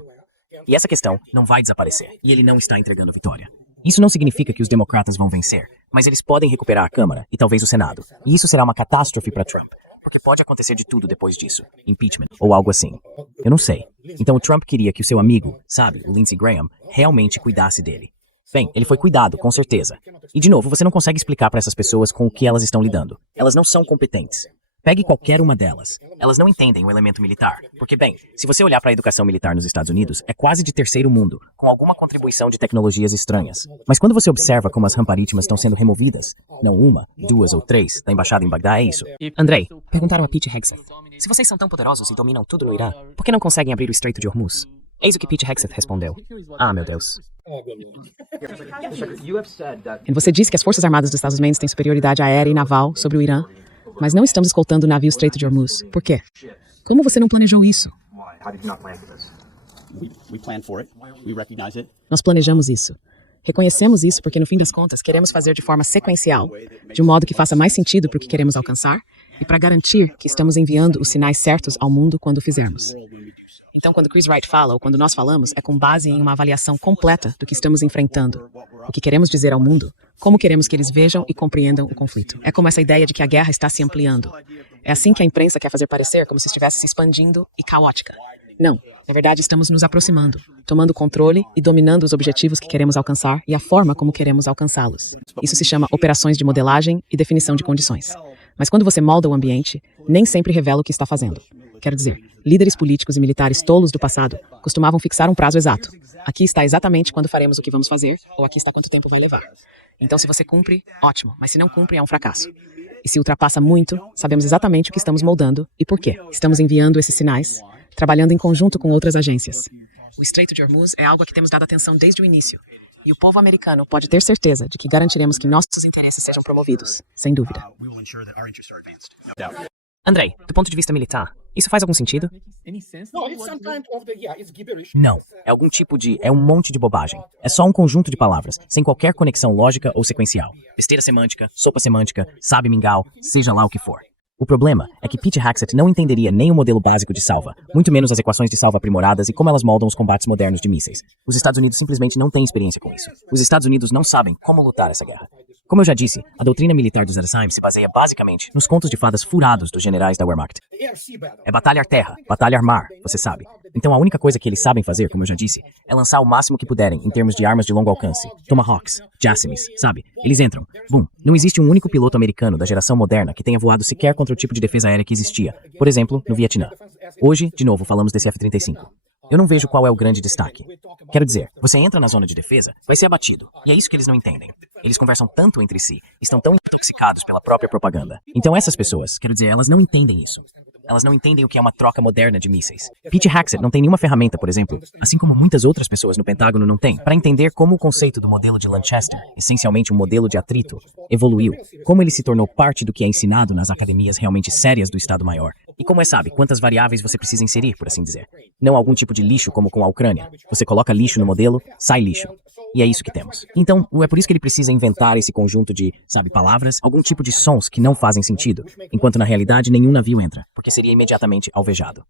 E essa questão não vai desaparecer. E ele não está entregando vitória. Isso não significa que os democratas vão vencer, mas eles podem recuperar a Câmara e talvez o Senado. E isso será uma catástrofe para Trump. Porque pode acontecer de tudo depois disso. Impeachment ou algo assim. Eu não sei. Então o Trump queria que o seu amigo, sabe, o Lindsey Graham, realmente cuidasse dele. Bem, ele foi cuidado, com certeza. E de novo, você não consegue explicar para essas pessoas com o que elas estão lidando. Elas não são competentes. Pegue qualquer uma delas. Elas não entendem o elemento militar. Porque, bem, se você olhar para a educação militar nos Estados Unidos, é quase de terceiro mundo, com alguma contribuição de tecnologias estranhas. Mas quando você observa como as ramparítimas estão sendo removidas, não uma, duas ou três, da embaixada em Bagdá, é isso. Andrei, perguntaram a Pete Hegseth. Se vocês são tão poderosos e dominam tudo no Irã, por que não conseguem abrir o Estreito de Hormuz? Eis o que Pete Hegseth respondeu. Ah, meu Deus. Você disse que as Forças Armadas dos Estados Unidos têm superioridade aérea e naval sobre o Irã, mas não estamos escoltando o navio Estreito de Hormuz. Por quê? Como você não planejou isso? Nós planejamos isso. Reconhecemos isso porque, no fim das contas, queremos fazer de forma sequencial, de um modo que faça mais sentido para o que queremos alcançar e para garantir que estamos enviando os sinais certos ao mundo quando o fizermos. Então, quando Chris Wright fala, ou quando nós falamos, é com base em uma avaliação completa do que estamos enfrentando, o que queremos dizer ao mundo, como queremos que eles vejam e compreendam o conflito. É como essa ideia de que a guerra está se ampliando. É assim que a imprensa quer fazer parecer, como se estivesse se expandindo e caótica. Não, na verdade estamos nos aproximando, tomando controle e dominando os objetivos que queremos alcançar e a forma como queremos alcançá-los. Isso se chama operações de modelagem e definição de condições. Mas quando você molda o ambiente, nem sempre revela o que está fazendo. Quero dizer, líderes políticos e militares tolos do passado costumavam fixar um prazo exato. Aqui está exatamente quando faremos o que vamos fazer, ou aqui está quanto tempo vai levar. Então, se você cumpre, ótimo, mas se não cumpre, é um fracasso. E se ultrapassa muito, sabemos exatamente o que estamos moldando e por quê. Estamos enviando esses sinais, trabalhando em conjunto com outras agências. O Estreito de Hormuz é algo a que temos dado atenção desde o início. E o povo americano pode ter certeza de que garantiremos que nossos interesses sejam promovidos, sem dúvida. Andrei, do ponto de vista militar, isso faz algum sentido? Não. É algum tipo de... é um monte de bobagem. É só um conjunto de palavras, sem qualquer conexão lógica ou sequencial. Besteira semântica, sopa semântica, sabe mingau, seja lá o que for. O problema é que Pete Hegseth não entenderia nem o modelo básico de salva, muito menos as equações de salva aprimoradas e como elas moldam os combates modernos de mísseis. Os Estados Unidos simplesmente não têm experiência com isso. Os Estados Unidos não sabem como lutar essa guerra. Como eu já disse, a doutrina militar de Zersheim se baseia basicamente nos contos de fadas furados dos generais da Wehrmacht. É batalha ar terra, batalha ar mar, você sabe. Então a única coisa que eles sabem fazer, como eu já disse, é lançar o máximo que puderem em termos de armas de longo alcance. Tomahawks, Jassimes, sabe? Eles entram. Bum. Não existe um único piloto americano da geração moderna que tenha voado sequer contra o tipo de defesa aérea que existia, por exemplo, no Vietnã. Hoje, de novo, falamos desse F-35. Eu não vejo qual é o grande destaque. Quero dizer, você entra na zona de defesa, vai ser abatido. E é isso que eles não entendem. Eles conversam tanto entre si, estão tão intoxicados pela própria propaganda. Então essas pessoas, quero dizer, elas não entendem isso. Elas não entendem o que é uma troca moderna de mísseis. Pete Hegseth não tem nenhuma ferramenta, por exemplo, assim como muitas outras pessoas no Pentágono não têm, para entender como o conceito do modelo de Lancaster, essencialmente um modelo de atrito, evoluiu, como ele se tornou parte do que é ensinado nas academias realmente sérias do Estado-Maior, e como sabe, quantas variáveis você precisa inserir, por assim dizer. Não algum tipo de lixo como com a Ucrânia. Você coloca lixo no modelo, sai lixo. E é isso que temos. Então, é por isso que ele precisa inventar esse conjunto de, palavras, algum tipo de sons que não fazem sentido, enquanto na realidade nenhum navio entra, porque seria imediatamente alvejado.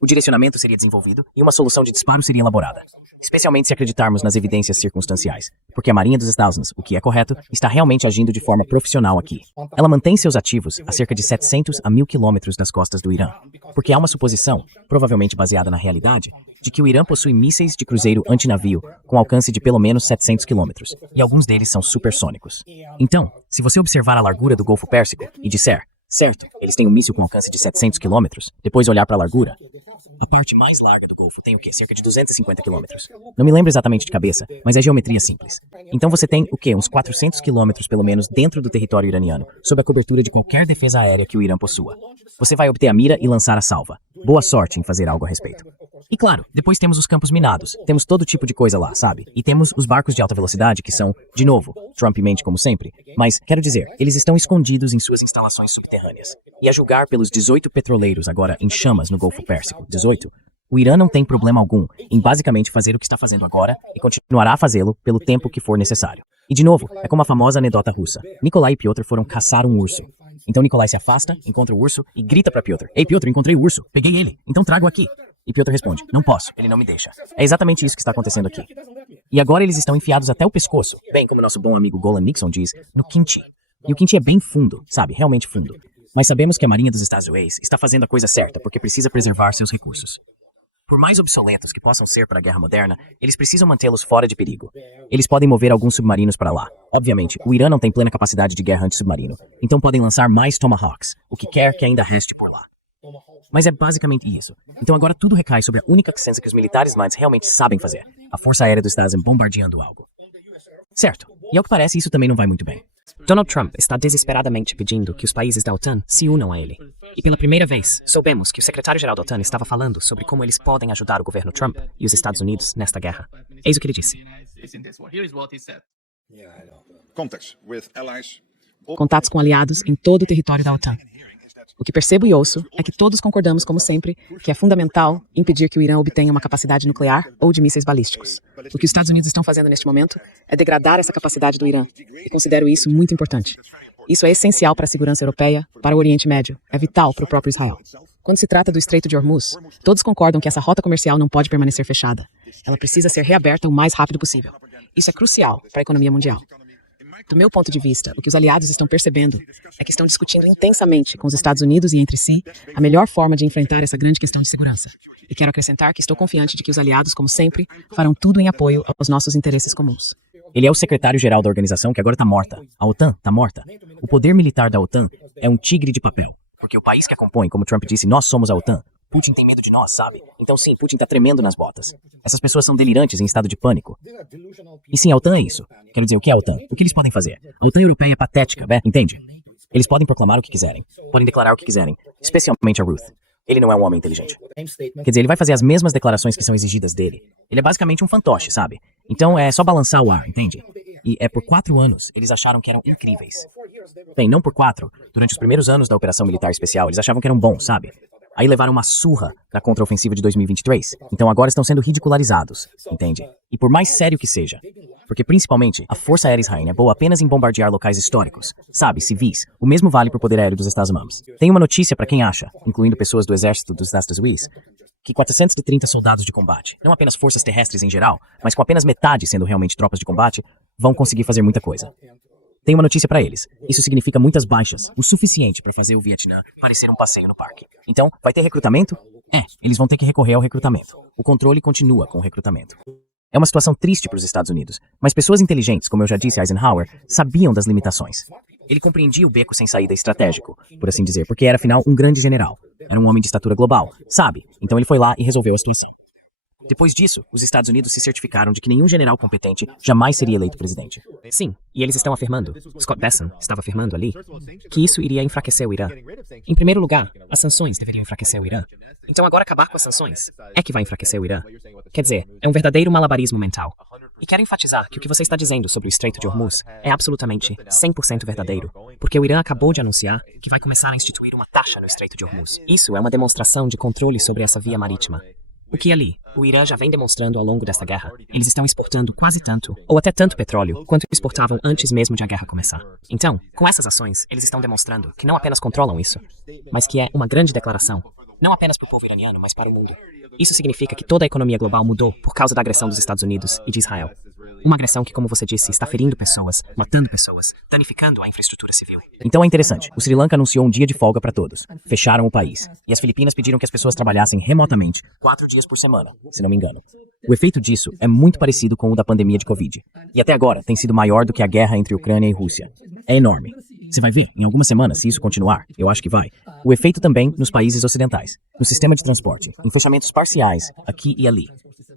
O direcionamento seria desenvolvido e uma solução de disparo seria elaborada. Especialmente se acreditarmos nas evidências circunstanciais, porque a Marinha dos Estados Unidos, o que é correto, está realmente agindo de forma profissional aqui. Ela mantém seus ativos a cerca de 700 a 1.000 quilômetros das costas do Irã, porque há uma suposição, provavelmente baseada na realidade, de que o Irã possui mísseis de cruzeiro antinavio com alcance de pelo menos 700 quilômetros, e alguns deles são supersônicos. Então, se você observar a largura do Golfo Pérsico e disser, certo, eles têm um míssil com alcance de 700 quilômetros, depois olhar para a largura, a parte mais larga do Golfo tem o quê? Cerca de 250 quilômetros. Não me lembro exatamente de cabeça, mas é geometria simples. Então você tem o quê? Uns 400 quilômetros pelo menos dentro do território iraniano, sob a cobertura de qualquer defesa aérea que o Irã possua. Você vai obter a mira e lançar a salva. Boa sorte em fazer algo a respeito. E claro, depois temos os campos minados, temos todo tipo de coisa lá, sabe? E temos os barcos de alta velocidade que são, de novo, Trump mente como sempre, mas, quero dizer, eles estão escondidos em suas instalações subterrâneas. E a julgar pelos 18 petroleiros agora em chamas no Golfo Pérsico, 18, o Irã não tem problema algum em basicamente fazer o que está fazendo agora e continuará a fazê-lo pelo tempo que for necessário. E de novo, é como a famosa anedota russa. Nikolai e Piotr foram caçar um urso. Então Nikolai se afasta, encontra o urso e grita para Piotr: "Ei Piotr, encontrei o urso, peguei ele, então trago aqui." E Piotr responde: "Não posso, ele não me deixa." É exatamente isso que está acontecendo aqui. E agora eles estão enfiados até o pescoço, bem como nosso bom amigo Golan Nixon diz, no kimchi. E o kimchi é bem fundo, sabe, realmente fundo. Mas sabemos que a Marinha dos Estados Unidos está fazendo a coisa certa porque precisa preservar seus recursos. Por mais obsoletos que possam ser para a guerra moderna, eles precisam mantê-los fora de perigo. Eles podem mover alguns submarinos para lá. Obviamente, o Irã não tem plena capacidade de guerra anti-submarino, então podem lançar mais Tomahawks, o que quer que ainda reste por lá. Mas é basicamente isso. Então agora tudo recai sobre a única coisa que os militares mais realmente sabem fazer: a Força Aérea dos Estados Unidos bombardeando algo. Certo, e ao que parece isso também não vai muito bem. Donald Trump está desesperadamente pedindo que os países da OTAN se unam a ele. E pela primeira vez, soubemos que o secretário-geral da OTAN estava falando sobre como eles podem ajudar o governo Trump e os Estados Unidos nesta guerra. Eis o que ele disse. Contatos com aliados em todo o território da OTAN. O que percebo e ouço é que todos concordamos, como sempre, que é fundamental impedir que o Irã obtenha uma capacidade nuclear ou de mísseis balísticos. O que os Estados Unidos estão fazendo neste momento é degradar essa capacidade do Irã, e considero isso muito importante. Isso é essencial para a segurança europeia, para o Oriente Médio, é vital para o próprio Israel. Quando se trata do Estreito de Hormuz, todos concordam que essa rota comercial não pode permanecer fechada. Ela precisa ser reaberta o mais rápido possível. Isso é crucial para a economia mundial. Do meu ponto de vista, o que os aliados estão percebendo é que estão discutindo intensamente com os Estados Unidos e entre si a melhor forma de enfrentar essa grande questão de segurança. E quero acrescentar que estou confiante de que os aliados, como sempre, farão tudo em apoio aos nossos interesses comuns. Ele é o secretário-geral da organização que agora está morta. A OTAN está morta. O poder militar da OTAN é um tigre de papel. Porque o país que a compõe, como Trump disse, nós somos a OTAN. Putin tem medo de nós, sabe? Então sim, Putin tá tremendo nas botas. Essas pessoas são delirantes em estado de pânico. E sim, a OTAN é isso. Quero dizer, o que é a OTAN? O que eles podem fazer? A OTAN europeia é patética, entende? Eles podem proclamar o que quiserem. Podem declarar o que quiserem. Especialmente a Ruth. Ele não é um homem inteligente. Quer dizer, ele vai fazer as mesmas declarações que são exigidas dele. Ele é basicamente um fantoche, sabe? Então é só balançar o ar, entende? E é por 4 anos, eles acharam que eram incríveis. Bem, não por 4. Durante os primeiros anos da Operação Militar Especial, eles achavam que eram bons, sabe? Aí levaram uma surra na contraofensiva de 2023. Então agora estão sendo ridicularizados, entende? E por mais sério que seja, porque principalmente a Força Aérea Israel é boa apenas em bombardear locais históricos, sabe, civis. O mesmo vale para o poder aéreo dos Estados Unidos. Tem uma notícia para quem acha, incluindo pessoas do exército dos Estados Unidos, que 430 soldados de combate, não apenas forças terrestres em geral, mas com apenas metade sendo realmente tropas de combate, vão conseguir fazer muita coisa. Tenho uma notícia para eles. Isso significa muitas baixas, o suficiente para fazer o Vietnã parecer um passeio no parque. Então, vai ter recrutamento? Eles vão ter que recorrer ao recrutamento. O controle continua com o recrutamento. É uma situação triste para os Estados Unidos, mas pessoas inteligentes, como eu já disse a Eisenhower, sabiam das limitações. Ele compreendia o beco sem saída estratégico, por assim dizer, porque era afinal um grande general. Era um homem de estatura global, sabe? Então ele foi lá e resolveu a situação. Depois disso, os Estados Unidos se certificaram de que nenhum general competente jamais seria eleito presidente. Sim, e eles estão afirmando, Scott Bessent estava afirmando ali, que isso iria enfraquecer o Irã. Em primeiro lugar, as sanções deveriam enfraquecer o Irã. Então agora acabar com as sanções é que vai enfraquecer o Irã. Quer dizer, é um verdadeiro malabarismo mental. E quero enfatizar que o que você está dizendo sobre o Estreito de Hormuz é absolutamente 100% verdadeiro, porque o Irã acabou de anunciar que vai começar a instituir uma taxa no Estreito de Hormuz. Isso é uma demonstração de controle sobre essa via marítima. O que ali, o Irã já vem demonstrando ao longo desta guerra. Eles estão exportando quase tanto, ou até tanto petróleo, quanto exportavam antes mesmo de a guerra começar. Então, com essas ações, eles estão demonstrando que não apenas controlam isso, mas que é uma grande declaração, não apenas para o povo iraniano, mas para o mundo. Isso significa que toda a economia global mudou por causa da agressão dos Estados Unidos e de Israel. Uma agressão que, como você disse, está ferindo pessoas, matando pessoas, danificando a infraestrutura civil. Então é interessante, o Sri Lanka anunciou um dia de folga para todos. Fecharam o país. E as Filipinas pediram que as pessoas trabalhassem remotamente 4 dias por semana, se não me engano. O efeito disso é muito parecido com o da pandemia de Covid. E até agora tem sido maior do que a guerra entre Ucrânia e Rússia. É enorme. Você vai ver, em algumas semanas, se isso continuar, eu acho que vai. O efeito também nos países ocidentais, no sistema de transporte, em fechamentos parciais, aqui e ali.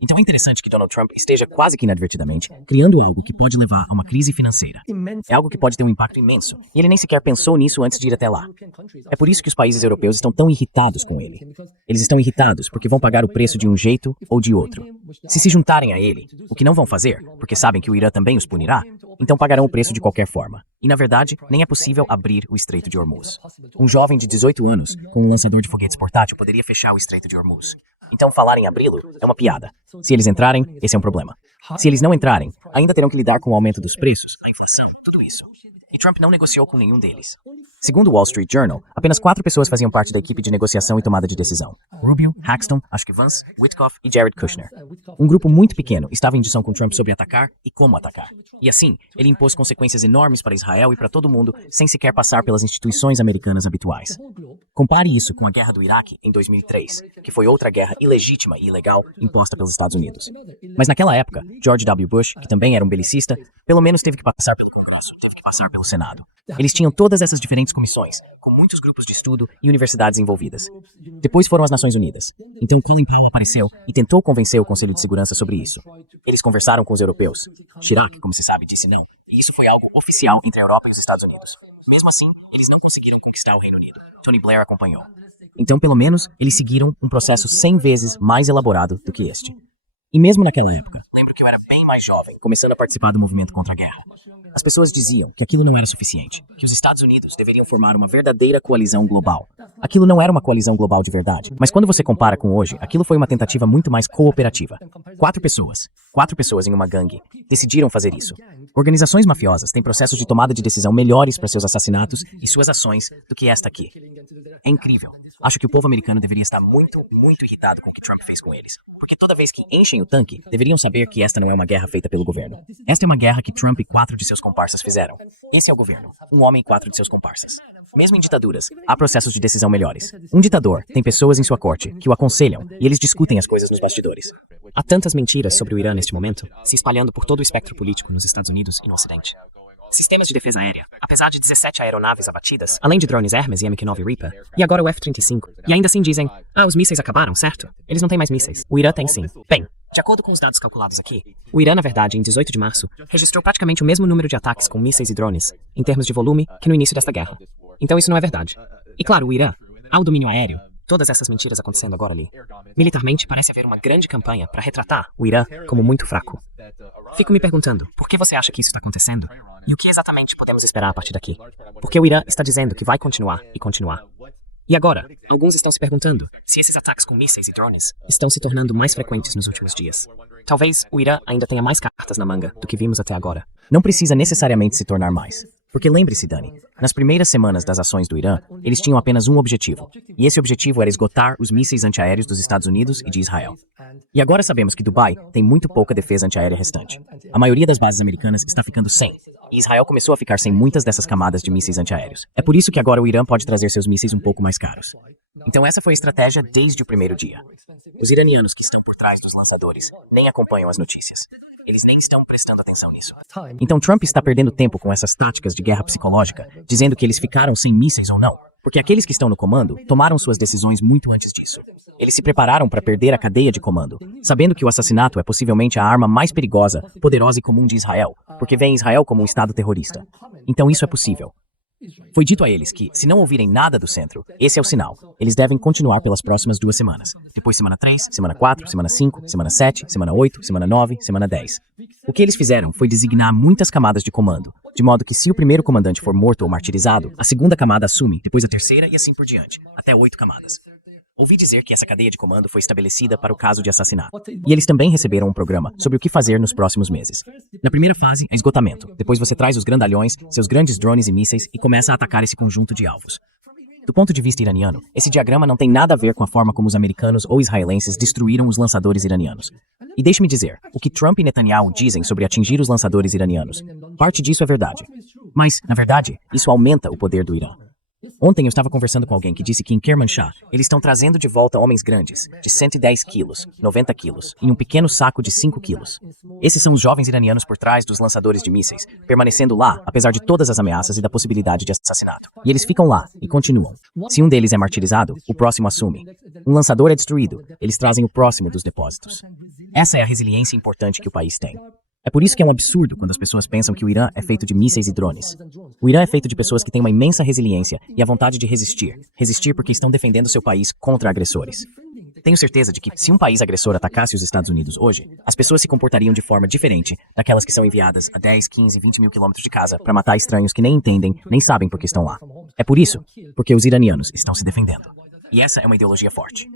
Então é interessante que Donald Trump esteja quase que inadvertidamente criando algo que pode levar a uma crise financeira. É algo que pode ter um impacto imenso, e ele nem sequer pensou nisso antes de ir até lá. É por isso que os países europeus estão tão irritados com ele. Eles estão irritados porque vão pagar o preço de um jeito ou de outro. Se juntarem a ele, o que não vão fazer, porque sabem que o Irã também os punirá, então pagarão o preço de qualquer forma. E na verdade, nem é possível abrir o Estreito de Hormuz. Um jovem de 18 anos, com um lançador de foguetes portátil, poderia fechar o Estreito de Hormuz. Então falar em abri-lo é uma piada. Se eles entrarem, esse é um problema. Se eles não entrarem, ainda terão que lidar com o aumento dos preços, a inflação, tudo isso. E Trump não negociou com nenhum deles. Segundo o Wall Street Journal, apenas 4 pessoas faziam parte da equipe de negociação e tomada de decisão. Rubio, Paxton, acho que Vance, Witkoff e Jared Kushner. Um grupo muito pequeno estava em discussão com Trump sobre atacar e como atacar. E assim, ele impôs consequências enormes para Israel e para todo mundo, sem sequer passar pelas instituições americanas habituais. Compare isso com a guerra do Iraque em 2003, que foi outra guerra ilegítima e ilegal imposta pelos Estados Unidos. Mas naquela época, George W. Bush, que também era um belicista, pelo menos teve que passar pelo Congresso, teve que passar pelo Senado. Eles tinham todas essas diferentes comissões, com muitos grupos de estudo e universidades envolvidas. Depois foram as Nações Unidas. Então Colin Powell apareceu e tentou convencer o Conselho de Segurança sobre isso. Eles conversaram com os europeus. Chirac, como se sabe, disse não. E isso foi algo oficial entre a Europa e os Estados Unidos. Mesmo assim, eles não conseguiram conquistar o Reino Unido. Tony Blair acompanhou. Então, pelo menos, eles seguiram um processo 100 vezes mais elaborado do que este. E mesmo naquela época, lembro que eu era bem mais jovem, começando a participar do movimento contra a guerra. As pessoas diziam que aquilo não era suficiente, que os Estados Unidos deveriam formar uma verdadeira coalizão global. Aquilo não era uma coalizão global de verdade, mas quando você compara com hoje, aquilo foi uma tentativa muito mais cooperativa. 4 pessoas em uma gangue, decidiram fazer isso. Organizações mafiosas têm processos de tomada de decisão melhores para seus assassinatos e suas ações do que esta aqui. É incrível. Acho que o povo americano deveria estar muito irritado com o que Trump fez com eles. Porque toda vez que enchem o tanque, deveriam saber que esta não é uma guerra feita pelo governo. Esta é uma guerra que Trump e 4 de seus comparsas fizeram. Esse é o governo. Um homem e 4 de seus comparsas. Mesmo em ditaduras, há processos de decisão melhores. Um ditador tem pessoas em sua corte que o aconselham e eles discutem as coisas nos bastidores. Há tantas mentiras sobre o Irã neste momento, se espalhando por todo o espectro político nos Estados Unidos e no Ocidente. Sistemas de defesa aérea, apesar de 17 aeronaves abatidas, além de drones Hermes e MQ-9 Reaper, e agora o F-35, e ainda assim dizem, os mísseis acabaram, certo? Eles não têm mais mísseis. O Irã tem sim. Bem, de acordo com os dados calculados aqui, o Irã, na verdade, em 18 de março, registrou praticamente o mesmo número de ataques com mísseis e drones, em termos de volume, que no início desta guerra. Então isso não é verdade. E claro, o Irã, ao domínio aéreo, todas essas mentiras acontecendo agora ali. Militarmente, parece haver uma grande campanha para retratar o Irã como muito fraco. Fico me perguntando, por que você acha que isso está acontecendo? E o que exatamente podemos esperar a partir daqui? Porque o Irã está dizendo que vai continuar e continuar. E agora, alguns estão se perguntando se esses ataques com mísseis e drones estão se tornando mais frequentes nos últimos dias. Talvez o Irã ainda tenha mais cartas na manga do que vimos até agora. Não precisa necessariamente se tornar mais. Porque lembre-se, Dani, nas primeiras semanas das ações do Irã, eles tinham apenas um objetivo. E esse objetivo era esgotar os mísseis antiaéreos dos Estados Unidos e de Israel. E agora sabemos que Dubai tem muito pouca defesa antiaérea restante. A maioria das bases americanas está ficando sem. E Israel começou a ficar sem muitas dessas camadas de mísseis antiaéreos. É por isso que agora o Irã pode trazer seus mísseis um pouco mais caros. Então essa foi a estratégia desde o primeiro dia. Os iranianos que estão por trás dos lançadores nem acompanham as notícias. Eles nem estão prestando atenção nisso. Então Trump está perdendo tempo com essas táticas de guerra psicológica, dizendo que eles ficaram sem mísseis ou não, porque aqueles que estão no comando tomaram suas decisões muito antes disso. Eles se prepararam para perder a cadeia de comando, sabendo que o assassinato é possivelmente a arma mais perigosa, poderosa e comum de Israel, porque veem Israel como um estado terrorista. Então isso é possível. Foi dito a eles que, se não ouvirem nada do centro, esse é o sinal. Eles devem continuar pelas próximas 2 semanas. Depois semana 3, semana 4, semana 5, semana 7, semana 8, semana 9, semana 10. O que eles fizeram foi designar muitas camadas de comando, de modo que se o primeiro comandante for morto ou martirizado, a segunda camada assume, depois a terceira e assim por diante, até 8 camadas. Ouvi dizer que essa cadeia de comando foi estabelecida para o caso de assassinato. E eles também receberam um programa sobre o que fazer nos próximos meses. Na primeira fase, é esgotamento. Depois você traz os grandalhões, seus grandes drones e mísseis e começa a atacar esse conjunto de alvos. Do ponto de vista iraniano, esse diagrama não tem nada a ver com a forma como os americanos ou israelenses destruíram os lançadores iranianos. E deixe-me dizer, o que Trump e Netanyahu dizem sobre atingir os lançadores iranianos. Parte disso é verdade. Mas, na verdade, isso aumenta o poder do Irã. Ontem eu estava conversando com alguém que disse que em Kermanshah eles estão trazendo de volta homens grandes, de 110 quilos, 90 quilos, em um pequeno saco de 5 quilos. Esses são os jovens iranianos por trás dos lançadores de mísseis, permanecendo lá, apesar de todas as ameaças e da possibilidade de assassinato. E eles ficam lá, e continuam. Se um deles é martirizado, o próximo assume. Um lançador é destruído, eles trazem o próximo dos depósitos. Essa é a resiliência importante que o país tem. É por isso que é um absurdo quando as pessoas pensam que o Irã é feito de mísseis e drones. O Irã é feito de pessoas que têm uma imensa resiliência e a vontade de resistir. Resistir porque estão defendendo seu país contra agressores. Tenho certeza de que, se um país agressor atacasse os Estados Unidos hoje, as pessoas se comportariam de forma diferente daquelas que são enviadas a 10, 15, 20 mil quilômetros de casa para matar estranhos que nem entendem, nem sabem por que estão lá. É por isso, porque os iranianos estão se defendendo. E essa é uma ideologia forte.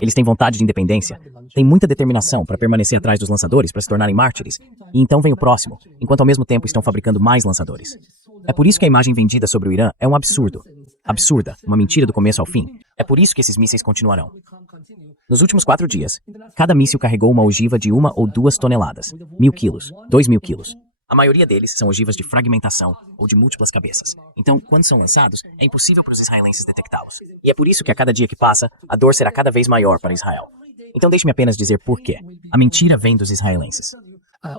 Eles têm vontade de independência, têm muita determinação para permanecer atrás dos lançadores para se tornarem mártires, e então vem o próximo, enquanto ao mesmo tempo estão fabricando mais lançadores. É por isso que a imagem vendida sobre o Irã é um absurdo. Absurda, uma mentira do começo ao fim. É por isso que esses mísseis continuarão. Nos últimos 4 dias, cada míssil carregou uma ogiva de 1 ou 2 toneladas, 1.000 quilos, 2.000 quilos. A maioria deles são ogivas de fragmentação ou de múltiplas cabeças. Então, quando são lançados, é impossível para os israelenses detectá-los. E é por isso que a cada dia que passa, a dor será cada vez maior para Israel. Então deixe-me apenas dizer por quê. A mentira vem dos israelenses.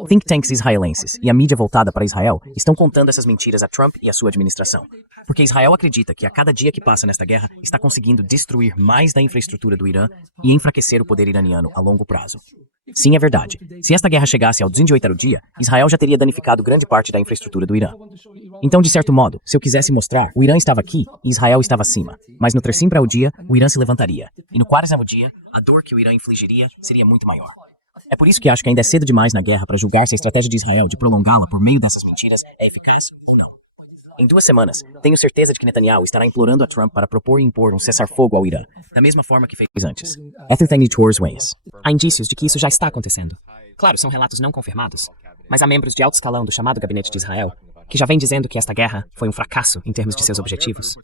Think tanks israelenses e a mídia voltada para Israel estão contando essas mentiras a Trump e a sua administração. Porque Israel acredita que a cada dia que passa nesta guerra está conseguindo destruir mais da infraestrutura do Irã e enfraquecer o poder iraniano a longo prazo. Sim, é verdade. Se esta guerra chegasse ao 208º dia, Israel já teria danificado grande parte da infraestrutura do Irã. Então, de certo modo, se eu quisesse mostrar, o Irã estava aqui e Israel estava acima. Mas no 300º dia, o Irã se levantaria. E no 40º dia, a dor que o Irã infligiria seria muito maior. É por isso que acho que ainda é cedo demais na guerra para julgar se a estratégia de Israel de prolongá-la por meio dessas mentiras é eficaz ou não. Em 2 semanas, tenho certeza de que Netanyahu estará implorando a Trump para propor e impor um cessar-fogo ao Irã, da mesma forma que fez antes. Há indícios de que isso já está acontecendo. Claro, são relatos não confirmados, mas há membros de alto escalão do chamado Gabinete de Israel que já vêm dizendo que esta guerra foi um fracasso em termos de seus objetivos.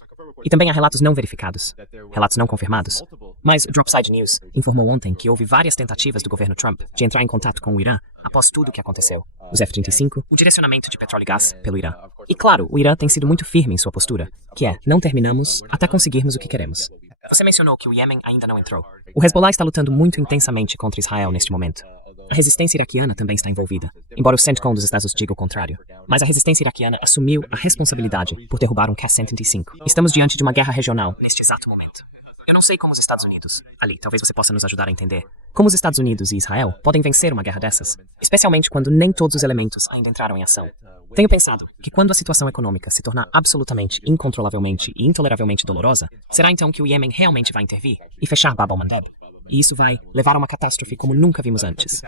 E também há relatos não verificados, relatos não confirmados. Mas o Dropside News informou ontem que houve várias tentativas do governo Trump de entrar em contato com o Irã após tudo o que aconteceu. Os F-35, o direcionamento de petróleo e gás pelo Irã. E claro, o Irã tem sido muito firme em sua postura, que é, não terminamos até conseguirmos o que queremos. Você mencionou que o Iêmen ainda não entrou. O Hezbollah está lutando muito intensamente contra Israel neste momento. A resistência iraquiana também está envolvida, embora o CENTCOM dos Estados diga o contrário. Mas a resistência iraquiana assumiu a responsabilidade por derrubar um CAS-105. Estamos diante de uma guerra regional neste exato momento. Eu não sei como os Estados Unidos, Ali, talvez você possa nos ajudar a entender, como os Estados Unidos e Israel podem vencer uma guerra dessas, especialmente quando nem todos os elementos ainda entraram em ação. Tenho pensado que quando a situação econômica se tornar absolutamente, incontrolavelmente e intoleravelmente dolorosa, será então que o Iêmen realmente vai intervir e fechar Bab al-Mandeb. E isso vai levar a uma catástrofe como nunca vimos antes.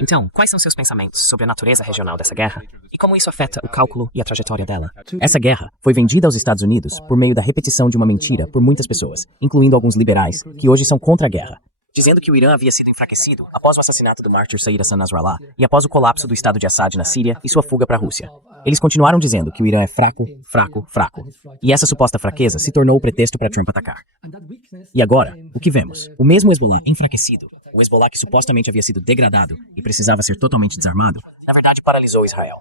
Então, quais são seus pensamentos sobre a natureza regional dessa guerra? E como isso afeta o cálculo e a trajetória dela? Essa guerra foi vendida aos Estados Unidos por meio da repetição de uma mentira por muitas pessoas, incluindo alguns liberais, que hoje são contra a guerra, dizendo que o Irã havia sido enfraquecido após o assassinato do mártir Sayyid Hassan Nasrallah e após o colapso do Estado de Assad na Síria e sua fuga para a Rússia. Eles continuaram dizendo que o Irã é fraco, fraco, fraco. E essa suposta fraqueza se tornou o pretexto para Trump atacar. E agora, o que vemos? O mesmo Hezbollah enfraquecido, o Hezbollah que supostamente havia sido degradado e precisava ser totalmente desarmado, na verdade paralisou Israel.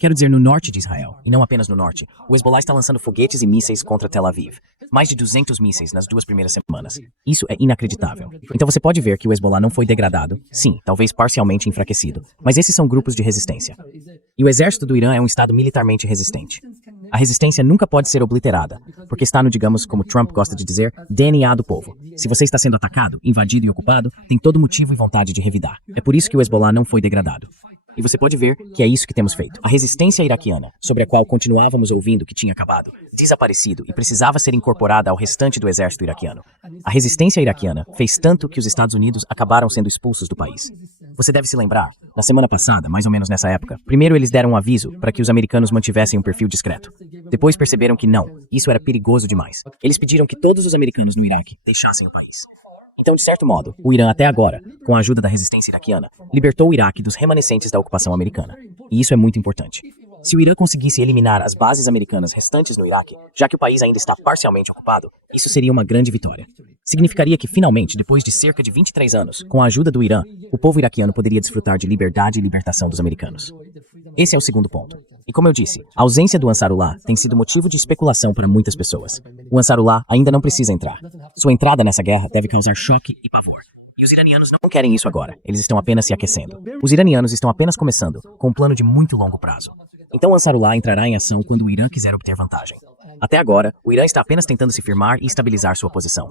Quero dizer, no norte de Israel, e não apenas no norte, o Hezbollah está lançando foguetes e mísseis contra Tel Aviv. Mais de 200 mísseis nas 2 primeiras semanas. Isso é inacreditável. Então você pode ver que o Hezbollah não foi degradado, sim, talvez parcialmente enfraquecido, mas esses são grupos de resistência. E o exército do Irã é um estado militarmente resistente. A resistência nunca pode ser obliterada, porque está no, digamos, como Trump gosta de dizer, DNA do povo. Se você está sendo atacado, invadido e ocupado, tem todo motivo e vontade de revidar. É por isso que o Hezbollah não foi degradado. E você pode ver que é isso que temos feito. A resistência iraquiana, sobre a qual continuávamos ouvindo que tinha acabado, desaparecido e precisava ser incorporada ao restante do exército iraquiano. A resistência iraquiana fez tanto que os Estados Unidos acabaram sendo expulsos do país. Você deve se lembrar, na semana passada, mais ou menos nessa época, primeiro eles deram um aviso para que os americanos mantivessem um perfil discreto. Depois perceberam que não, isso era perigoso demais. Eles pediram que todos os americanos no Iraque deixassem o país. Então, de certo modo, o Irã até agora, com a ajuda da resistência iraquiana, libertou o Iraque dos remanescentes da ocupação americana. E isso é muito importante. Se o Irã conseguisse eliminar as bases americanas restantes no Iraque, já que o país ainda está parcialmente ocupado, isso seria uma grande vitória. Significaria que, finalmente, depois de cerca de 23 anos, com a ajuda do Irã, o povo iraquiano poderia desfrutar de liberdade e libertação dos americanos. Esse é o segundo ponto. E como eu disse, a ausência do Ansarullah tem sido motivo de especulação para muitas pessoas. O Ansarullah ainda não precisa entrar. Sua entrada nessa guerra deve causar choque e pavor. E os iranianos não querem isso agora. Eles estão apenas se aquecendo. Os iranianos estão apenas começando, com um plano de muito longo prazo. Então Ansarullah entrará em ação quando o Irã quiser obter vantagem. Até agora, o Irã está apenas tentando se firmar e estabilizar sua posição.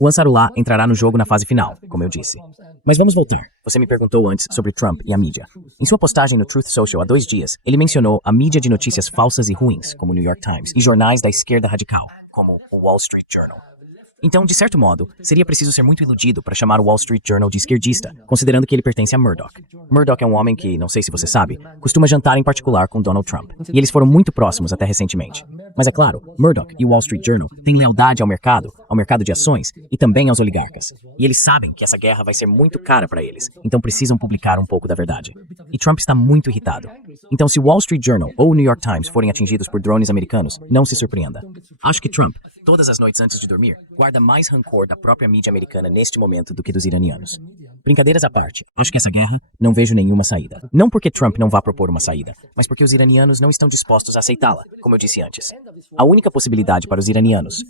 O Ansarullah entrará no jogo na fase final, como eu disse. Mas vamos voltar. Você me perguntou antes sobre Trump e a mídia. Em sua postagem no Truth Social há 2 dias, ele mencionou a mídia de notícias falsas e ruins, como o New York Times, e jornais da esquerda radical, como o Wall Street Journal. Então, de certo modo, seria preciso ser muito iludido para chamar o Wall Street Journal de esquerdista, considerando que ele pertence a Murdoch. Murdoch é um homem que, não sei se você sabe, costuma jantar em particular com Donald Trump, e eles foram muito próximos até recentemente. Mas é claro, Murdoch e o Wall Street Journal têm lealdade ao mercado de ações e também aos oligarcas. E eles sabem que essa guerra vai ser muito cara para eles, então precisam publicar um pouco da verdade. E Trump está muito irritado. Então, se o Wall Street Journal ou o New York Times forem atingidos por drones americanos, não se surpreenda. Acho que Trump, todas as noites antes de dormir, guarda mais rancor da própria mídia americana neste momento do que dos iranianos. Brincadeiras à parte, acho que essa guerra não vejo nenhuma saída. Não porque Trump não vá propor uma saída, mas porque os iranianos não estão dispostos a aceitá-la, como eu disse antes. A única possibilidade para os iranianos,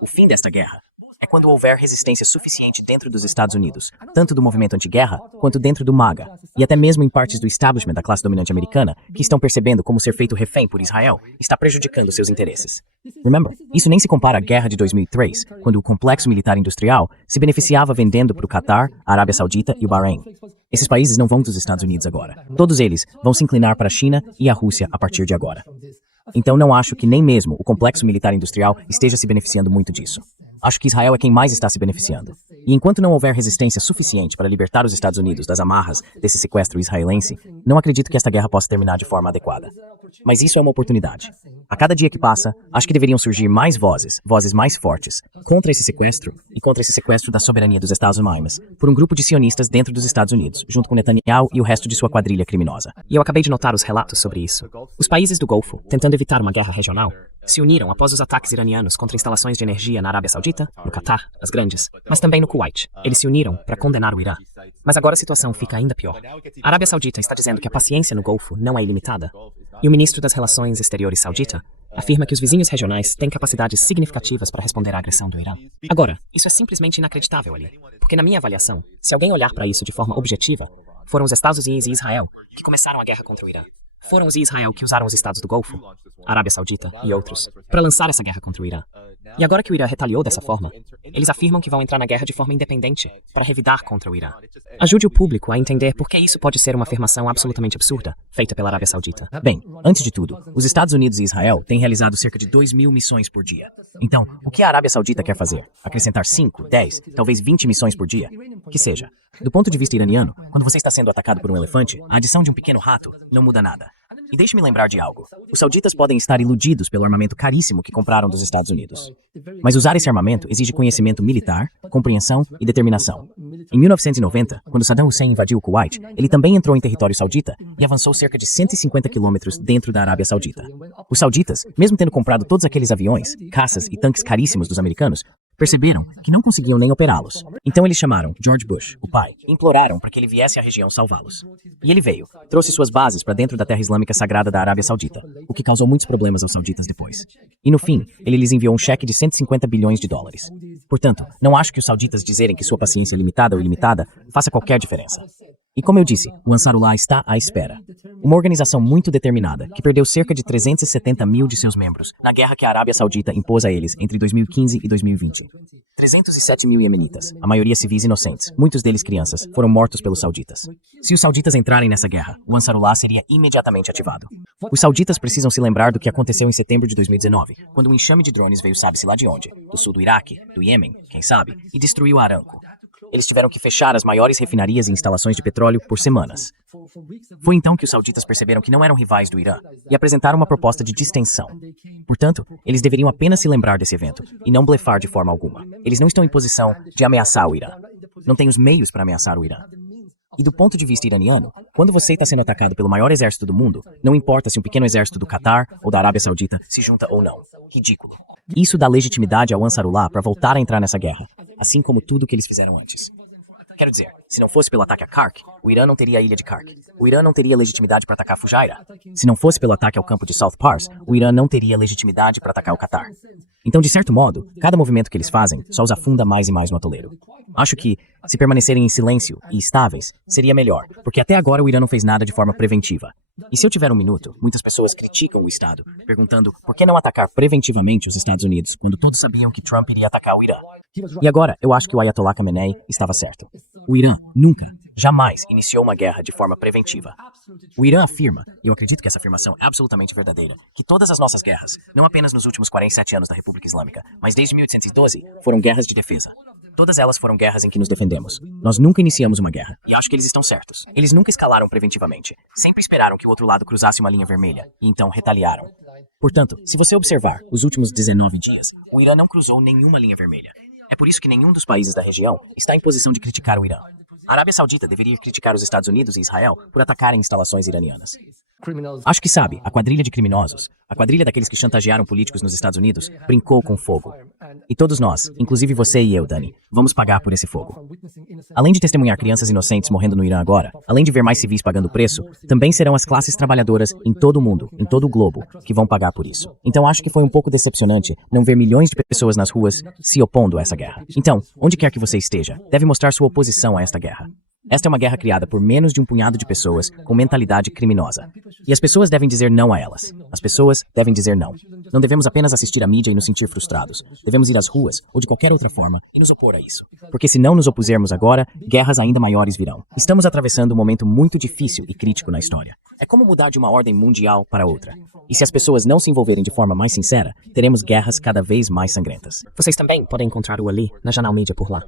o fim desta guerra, é quando houver resistência suficiente dentro dos Estados Unidos, tanto do movimento anti-guerra, quanto dentro do MAGA, e até mesmo em partes do establishment da classe dominante americana, que estão percebendo como ser feito refém por Israel está prejudicando seus interesses. Remember, isso nem se compara à guerra de 2003, quando o complexo militar industrial se beneficiava vendendo para o Catar, a Arábia Saudita e o Bahrein. Esses países não vão dos Estados Unidos agora. Todos eles vão se inclinar para a China e a Rússia a partir de agora. Então não acho que nem mesmo o complexo militar industrial esteja se beneficiando muito disso. Acho que Israel é quem mais está se beneficiando. E enquanto não houver resistência suficiente para libertar os Estados Unidos das amarras desse sequestro israelense, não acredito que esta guerra possa terminar de forma adequada. Mas isso é uma oportunidade. A cada dia que passa, acho que deveriam surgir mais vozes mais fortes, contra esse sequestro e contra esse sequestro da soberania dos Estados Unidos, por um grupo de sionistas dentro dos Estados Unidos, junto com Netanyahu e o resto de sua quadrilha criminosa. E eu acabei de notar os relatos sobre isso. Os países do Golfo, tentando evitar uma guerra regional, se uniram após os ataques iranianos contra instalações de energia na Arábia Saudita, no Catar, as grandes, mas também no Kuwait. Eles se uniram para condenar o Irã. Mas agora a situação fica ainda pior. A Arábia Saudita está dizendo que a paciência no Golfo não é ilimitada. E o ministro das Relações Exteriores saudita afirma que os vizinhos regionais têm capacidades significativas para responder à agressão do Irã. Agora, isso é simplesmente inacreditável ali. Porque na minha avaliação, se alguém olhar para isso de forma objetiva, foram os Estados Unidos e Israel que começaram a guerra contra o Irã. Foram os Israel que usaram os estados do Golfo, Arábia Saudita e outros, para lançar essa guerra contra o Irã. E agora que o Irã retaliou dessa forma, eles afirmam que vão entrar na guerra de forma independente, para revidar contra o Irã. Ajude o público a entender por que isso pode ser uma afirmação absolutamente absurda, feita pela Arábia Saudita. Bem, antes de tudo, os Estados Unidos e Israel têm realizado cerca de 2.000 missões por dia. Então, o que a Arábia Saudita quer fazer? Acrescentar 5, 10, talvez 20 missões por dia? Que seja. Do ponto de vista iraniano, quando você está sendo atacado por um elefante, a adição de um pequeno rato não muda nada. E deixe-me lembrar de algo. Os sauditas podem estar iludidos pelo armamento caríssimo que compraram dos Estados Unidos. Mas usar esse armamento exige conhecimento militar, compreensão e determinação. Em 1990, quando Saddam Hussein invadiu o Kuwait, ele também entrou em território saudita e avançou cerca de 150 quilômetros dentro da Arábia Saudita. Os sauditas, mesmo tendo comprado todos aqueles aviões, caças e tanques caríssimos dos americanos, perceberam que não conseguiam nem operá-los. Então eles chamaram George Bush, o pai, e imploraram para que ele viesse à região salvá-los. E ele veio, trouxe suas bases para dentro da terra islâmica sagrada da Arábia Saudita, o que causou muitos problemas aos sauditas depois. E no fim, ele lhes enviou um cheque de 150 bilhões de dólares. Portanto, não acho que os sauditas dizerem que sua paciência é limitada ou ilimitada faça qualquer diferença. E como eu disse, o Ansarullah está à espera. Uma organização muito determinada, que perdeu cerca de 370 mil de seus membros na guerra que a Arábia Saudita impôs a eles entre 2015 e 2020. 307 mil iemenitas, a maioria civis inocentes, muitos deles crianças, foram mortos pelos sauditas. Se os sauditas entrarem nessa guerra, o Ansarullah seria imediatamente ativado. Os sauditas precisam se lembrar do que aconteceu em setembro de 2019, quando um enxame de drones veio sabe-se lá de onde, do sul do Iraque, do Iêmen, quem sabe, e destruiu Aramco. Eles tiveram que fechar as maiores refinarias e instalações de petróleo por semanas. Foi então que os sauditas perceberam que não eram rivais do Irã e apresentaram uma proposta de distensão. Portanto, eles deveriam apenas se lembrar desse evento e não blefar de forma alguma. Eles não estão em posição de ameaçar o Irã. Não têm os meios para ameaçar o Irã. E do ponto de vista iraniano, quando você está sendo atacado pelo maior exército do mundo, não importa se um pequeno exército do Catar ou da Arábia Saudita se junta ou não. Ridículo. Isso dá legitimidade ao Ansarullah para voltar a entrar nessa guerra, assim como tudo o que eles fizeram antes. Quero dizer, se não fosse pelo ataque a Kark, o Irã não teria a ilha de Kark. O Irã não teria legitimidade para atacar Fujairah. Se não fosse pelo ataque ao campo de South Pars, o Irã não teria legitimidade para atacar o Catar. Então, de certo modo, cada movimento que eles fazem só os afunda mais e mais no atoleiro. Acho que, se permanecerem em silêncio e estáveis, seria melhor, porque até agora o Irã não fez nada de forma preventiva. E se eu tiver um minuto, muitas pessoas criticam o Estado, perguntando por que não atacar preventivamente os Estados Unidos, quando todos sabiam que Trump iria atacar o Irã. E agora, eu acho que o Ayatollah Khamenei estava certo. O Irã nunca, jamais iniciou uma guerra de forma preventiva. O Irã afirma, e eu acredito que essa afirmação é absolutamente verdadeira, que todas as nossas guerras, não apenas nos últimos 47 anos da República Islâmica, mas desde 1812, foram guerras de defesa. Todas elas foram guerras em que nos defendemos. Nós nunca iniciamos uma guerra, e acho que eles estão certos. Eles nunca escalaram preventivamente. Sempre esperaram que o outro lado cruzasse uma linha vermelha, e então retaliaram. Portanto, se você observar os últimos 19 dias, o Irã não cruzou nenhuma linha vermelha. É por isso que nenhum dos países da região está em posição de criticar o Irã. A Arábia Saudita deveria criticar os Estados Unidos e Israel por atacarem instalações iranianas. Acho que sabe, a quadrilha de criminosos, a quadrilha daqueles que chantagearam políticos nos Estados Unidos, brincou com fogo. E todos nós, inclusive você e eu, Dani, vamos pagar por esse fogo. Além de testemunhar crianças inocentes morrendo no Irã agora, além de ver mais civis pagando o preço, também serão as classes trabalhadoras em todo o mundo, em todo o globo, que vão pagar por isso. Então acho que foi um pouco decepcionante não ver milhões de pessoas nas ruas se opondo a essa guerra. Então, onde quer que você esteja, deve mostrar sua oposição a esta guerra. Esta é uma guerra criada por menos de um punhado de pessoas com mentalidade criminosa. E as pessoas devem dizer não a elas. As pessoas devem dizer não. Não devemos apenas assistir à mídia e nos sentir frustrados. Devemos ir às ruas, ou de qualquer outra forma, e nos opor a isso. Porque se não nos opusermos agora, guerras ainda maiores virão. Estamos atravessando um momento muito difícil e crítico na história. É como mudar de uma ordem mundial para outra. E se as pessoas não se envolverem de forma mais sincera, teremos guerras cada vez mais sangrentas. Vocês também podem encontrar o Ali na Janal Media por lá.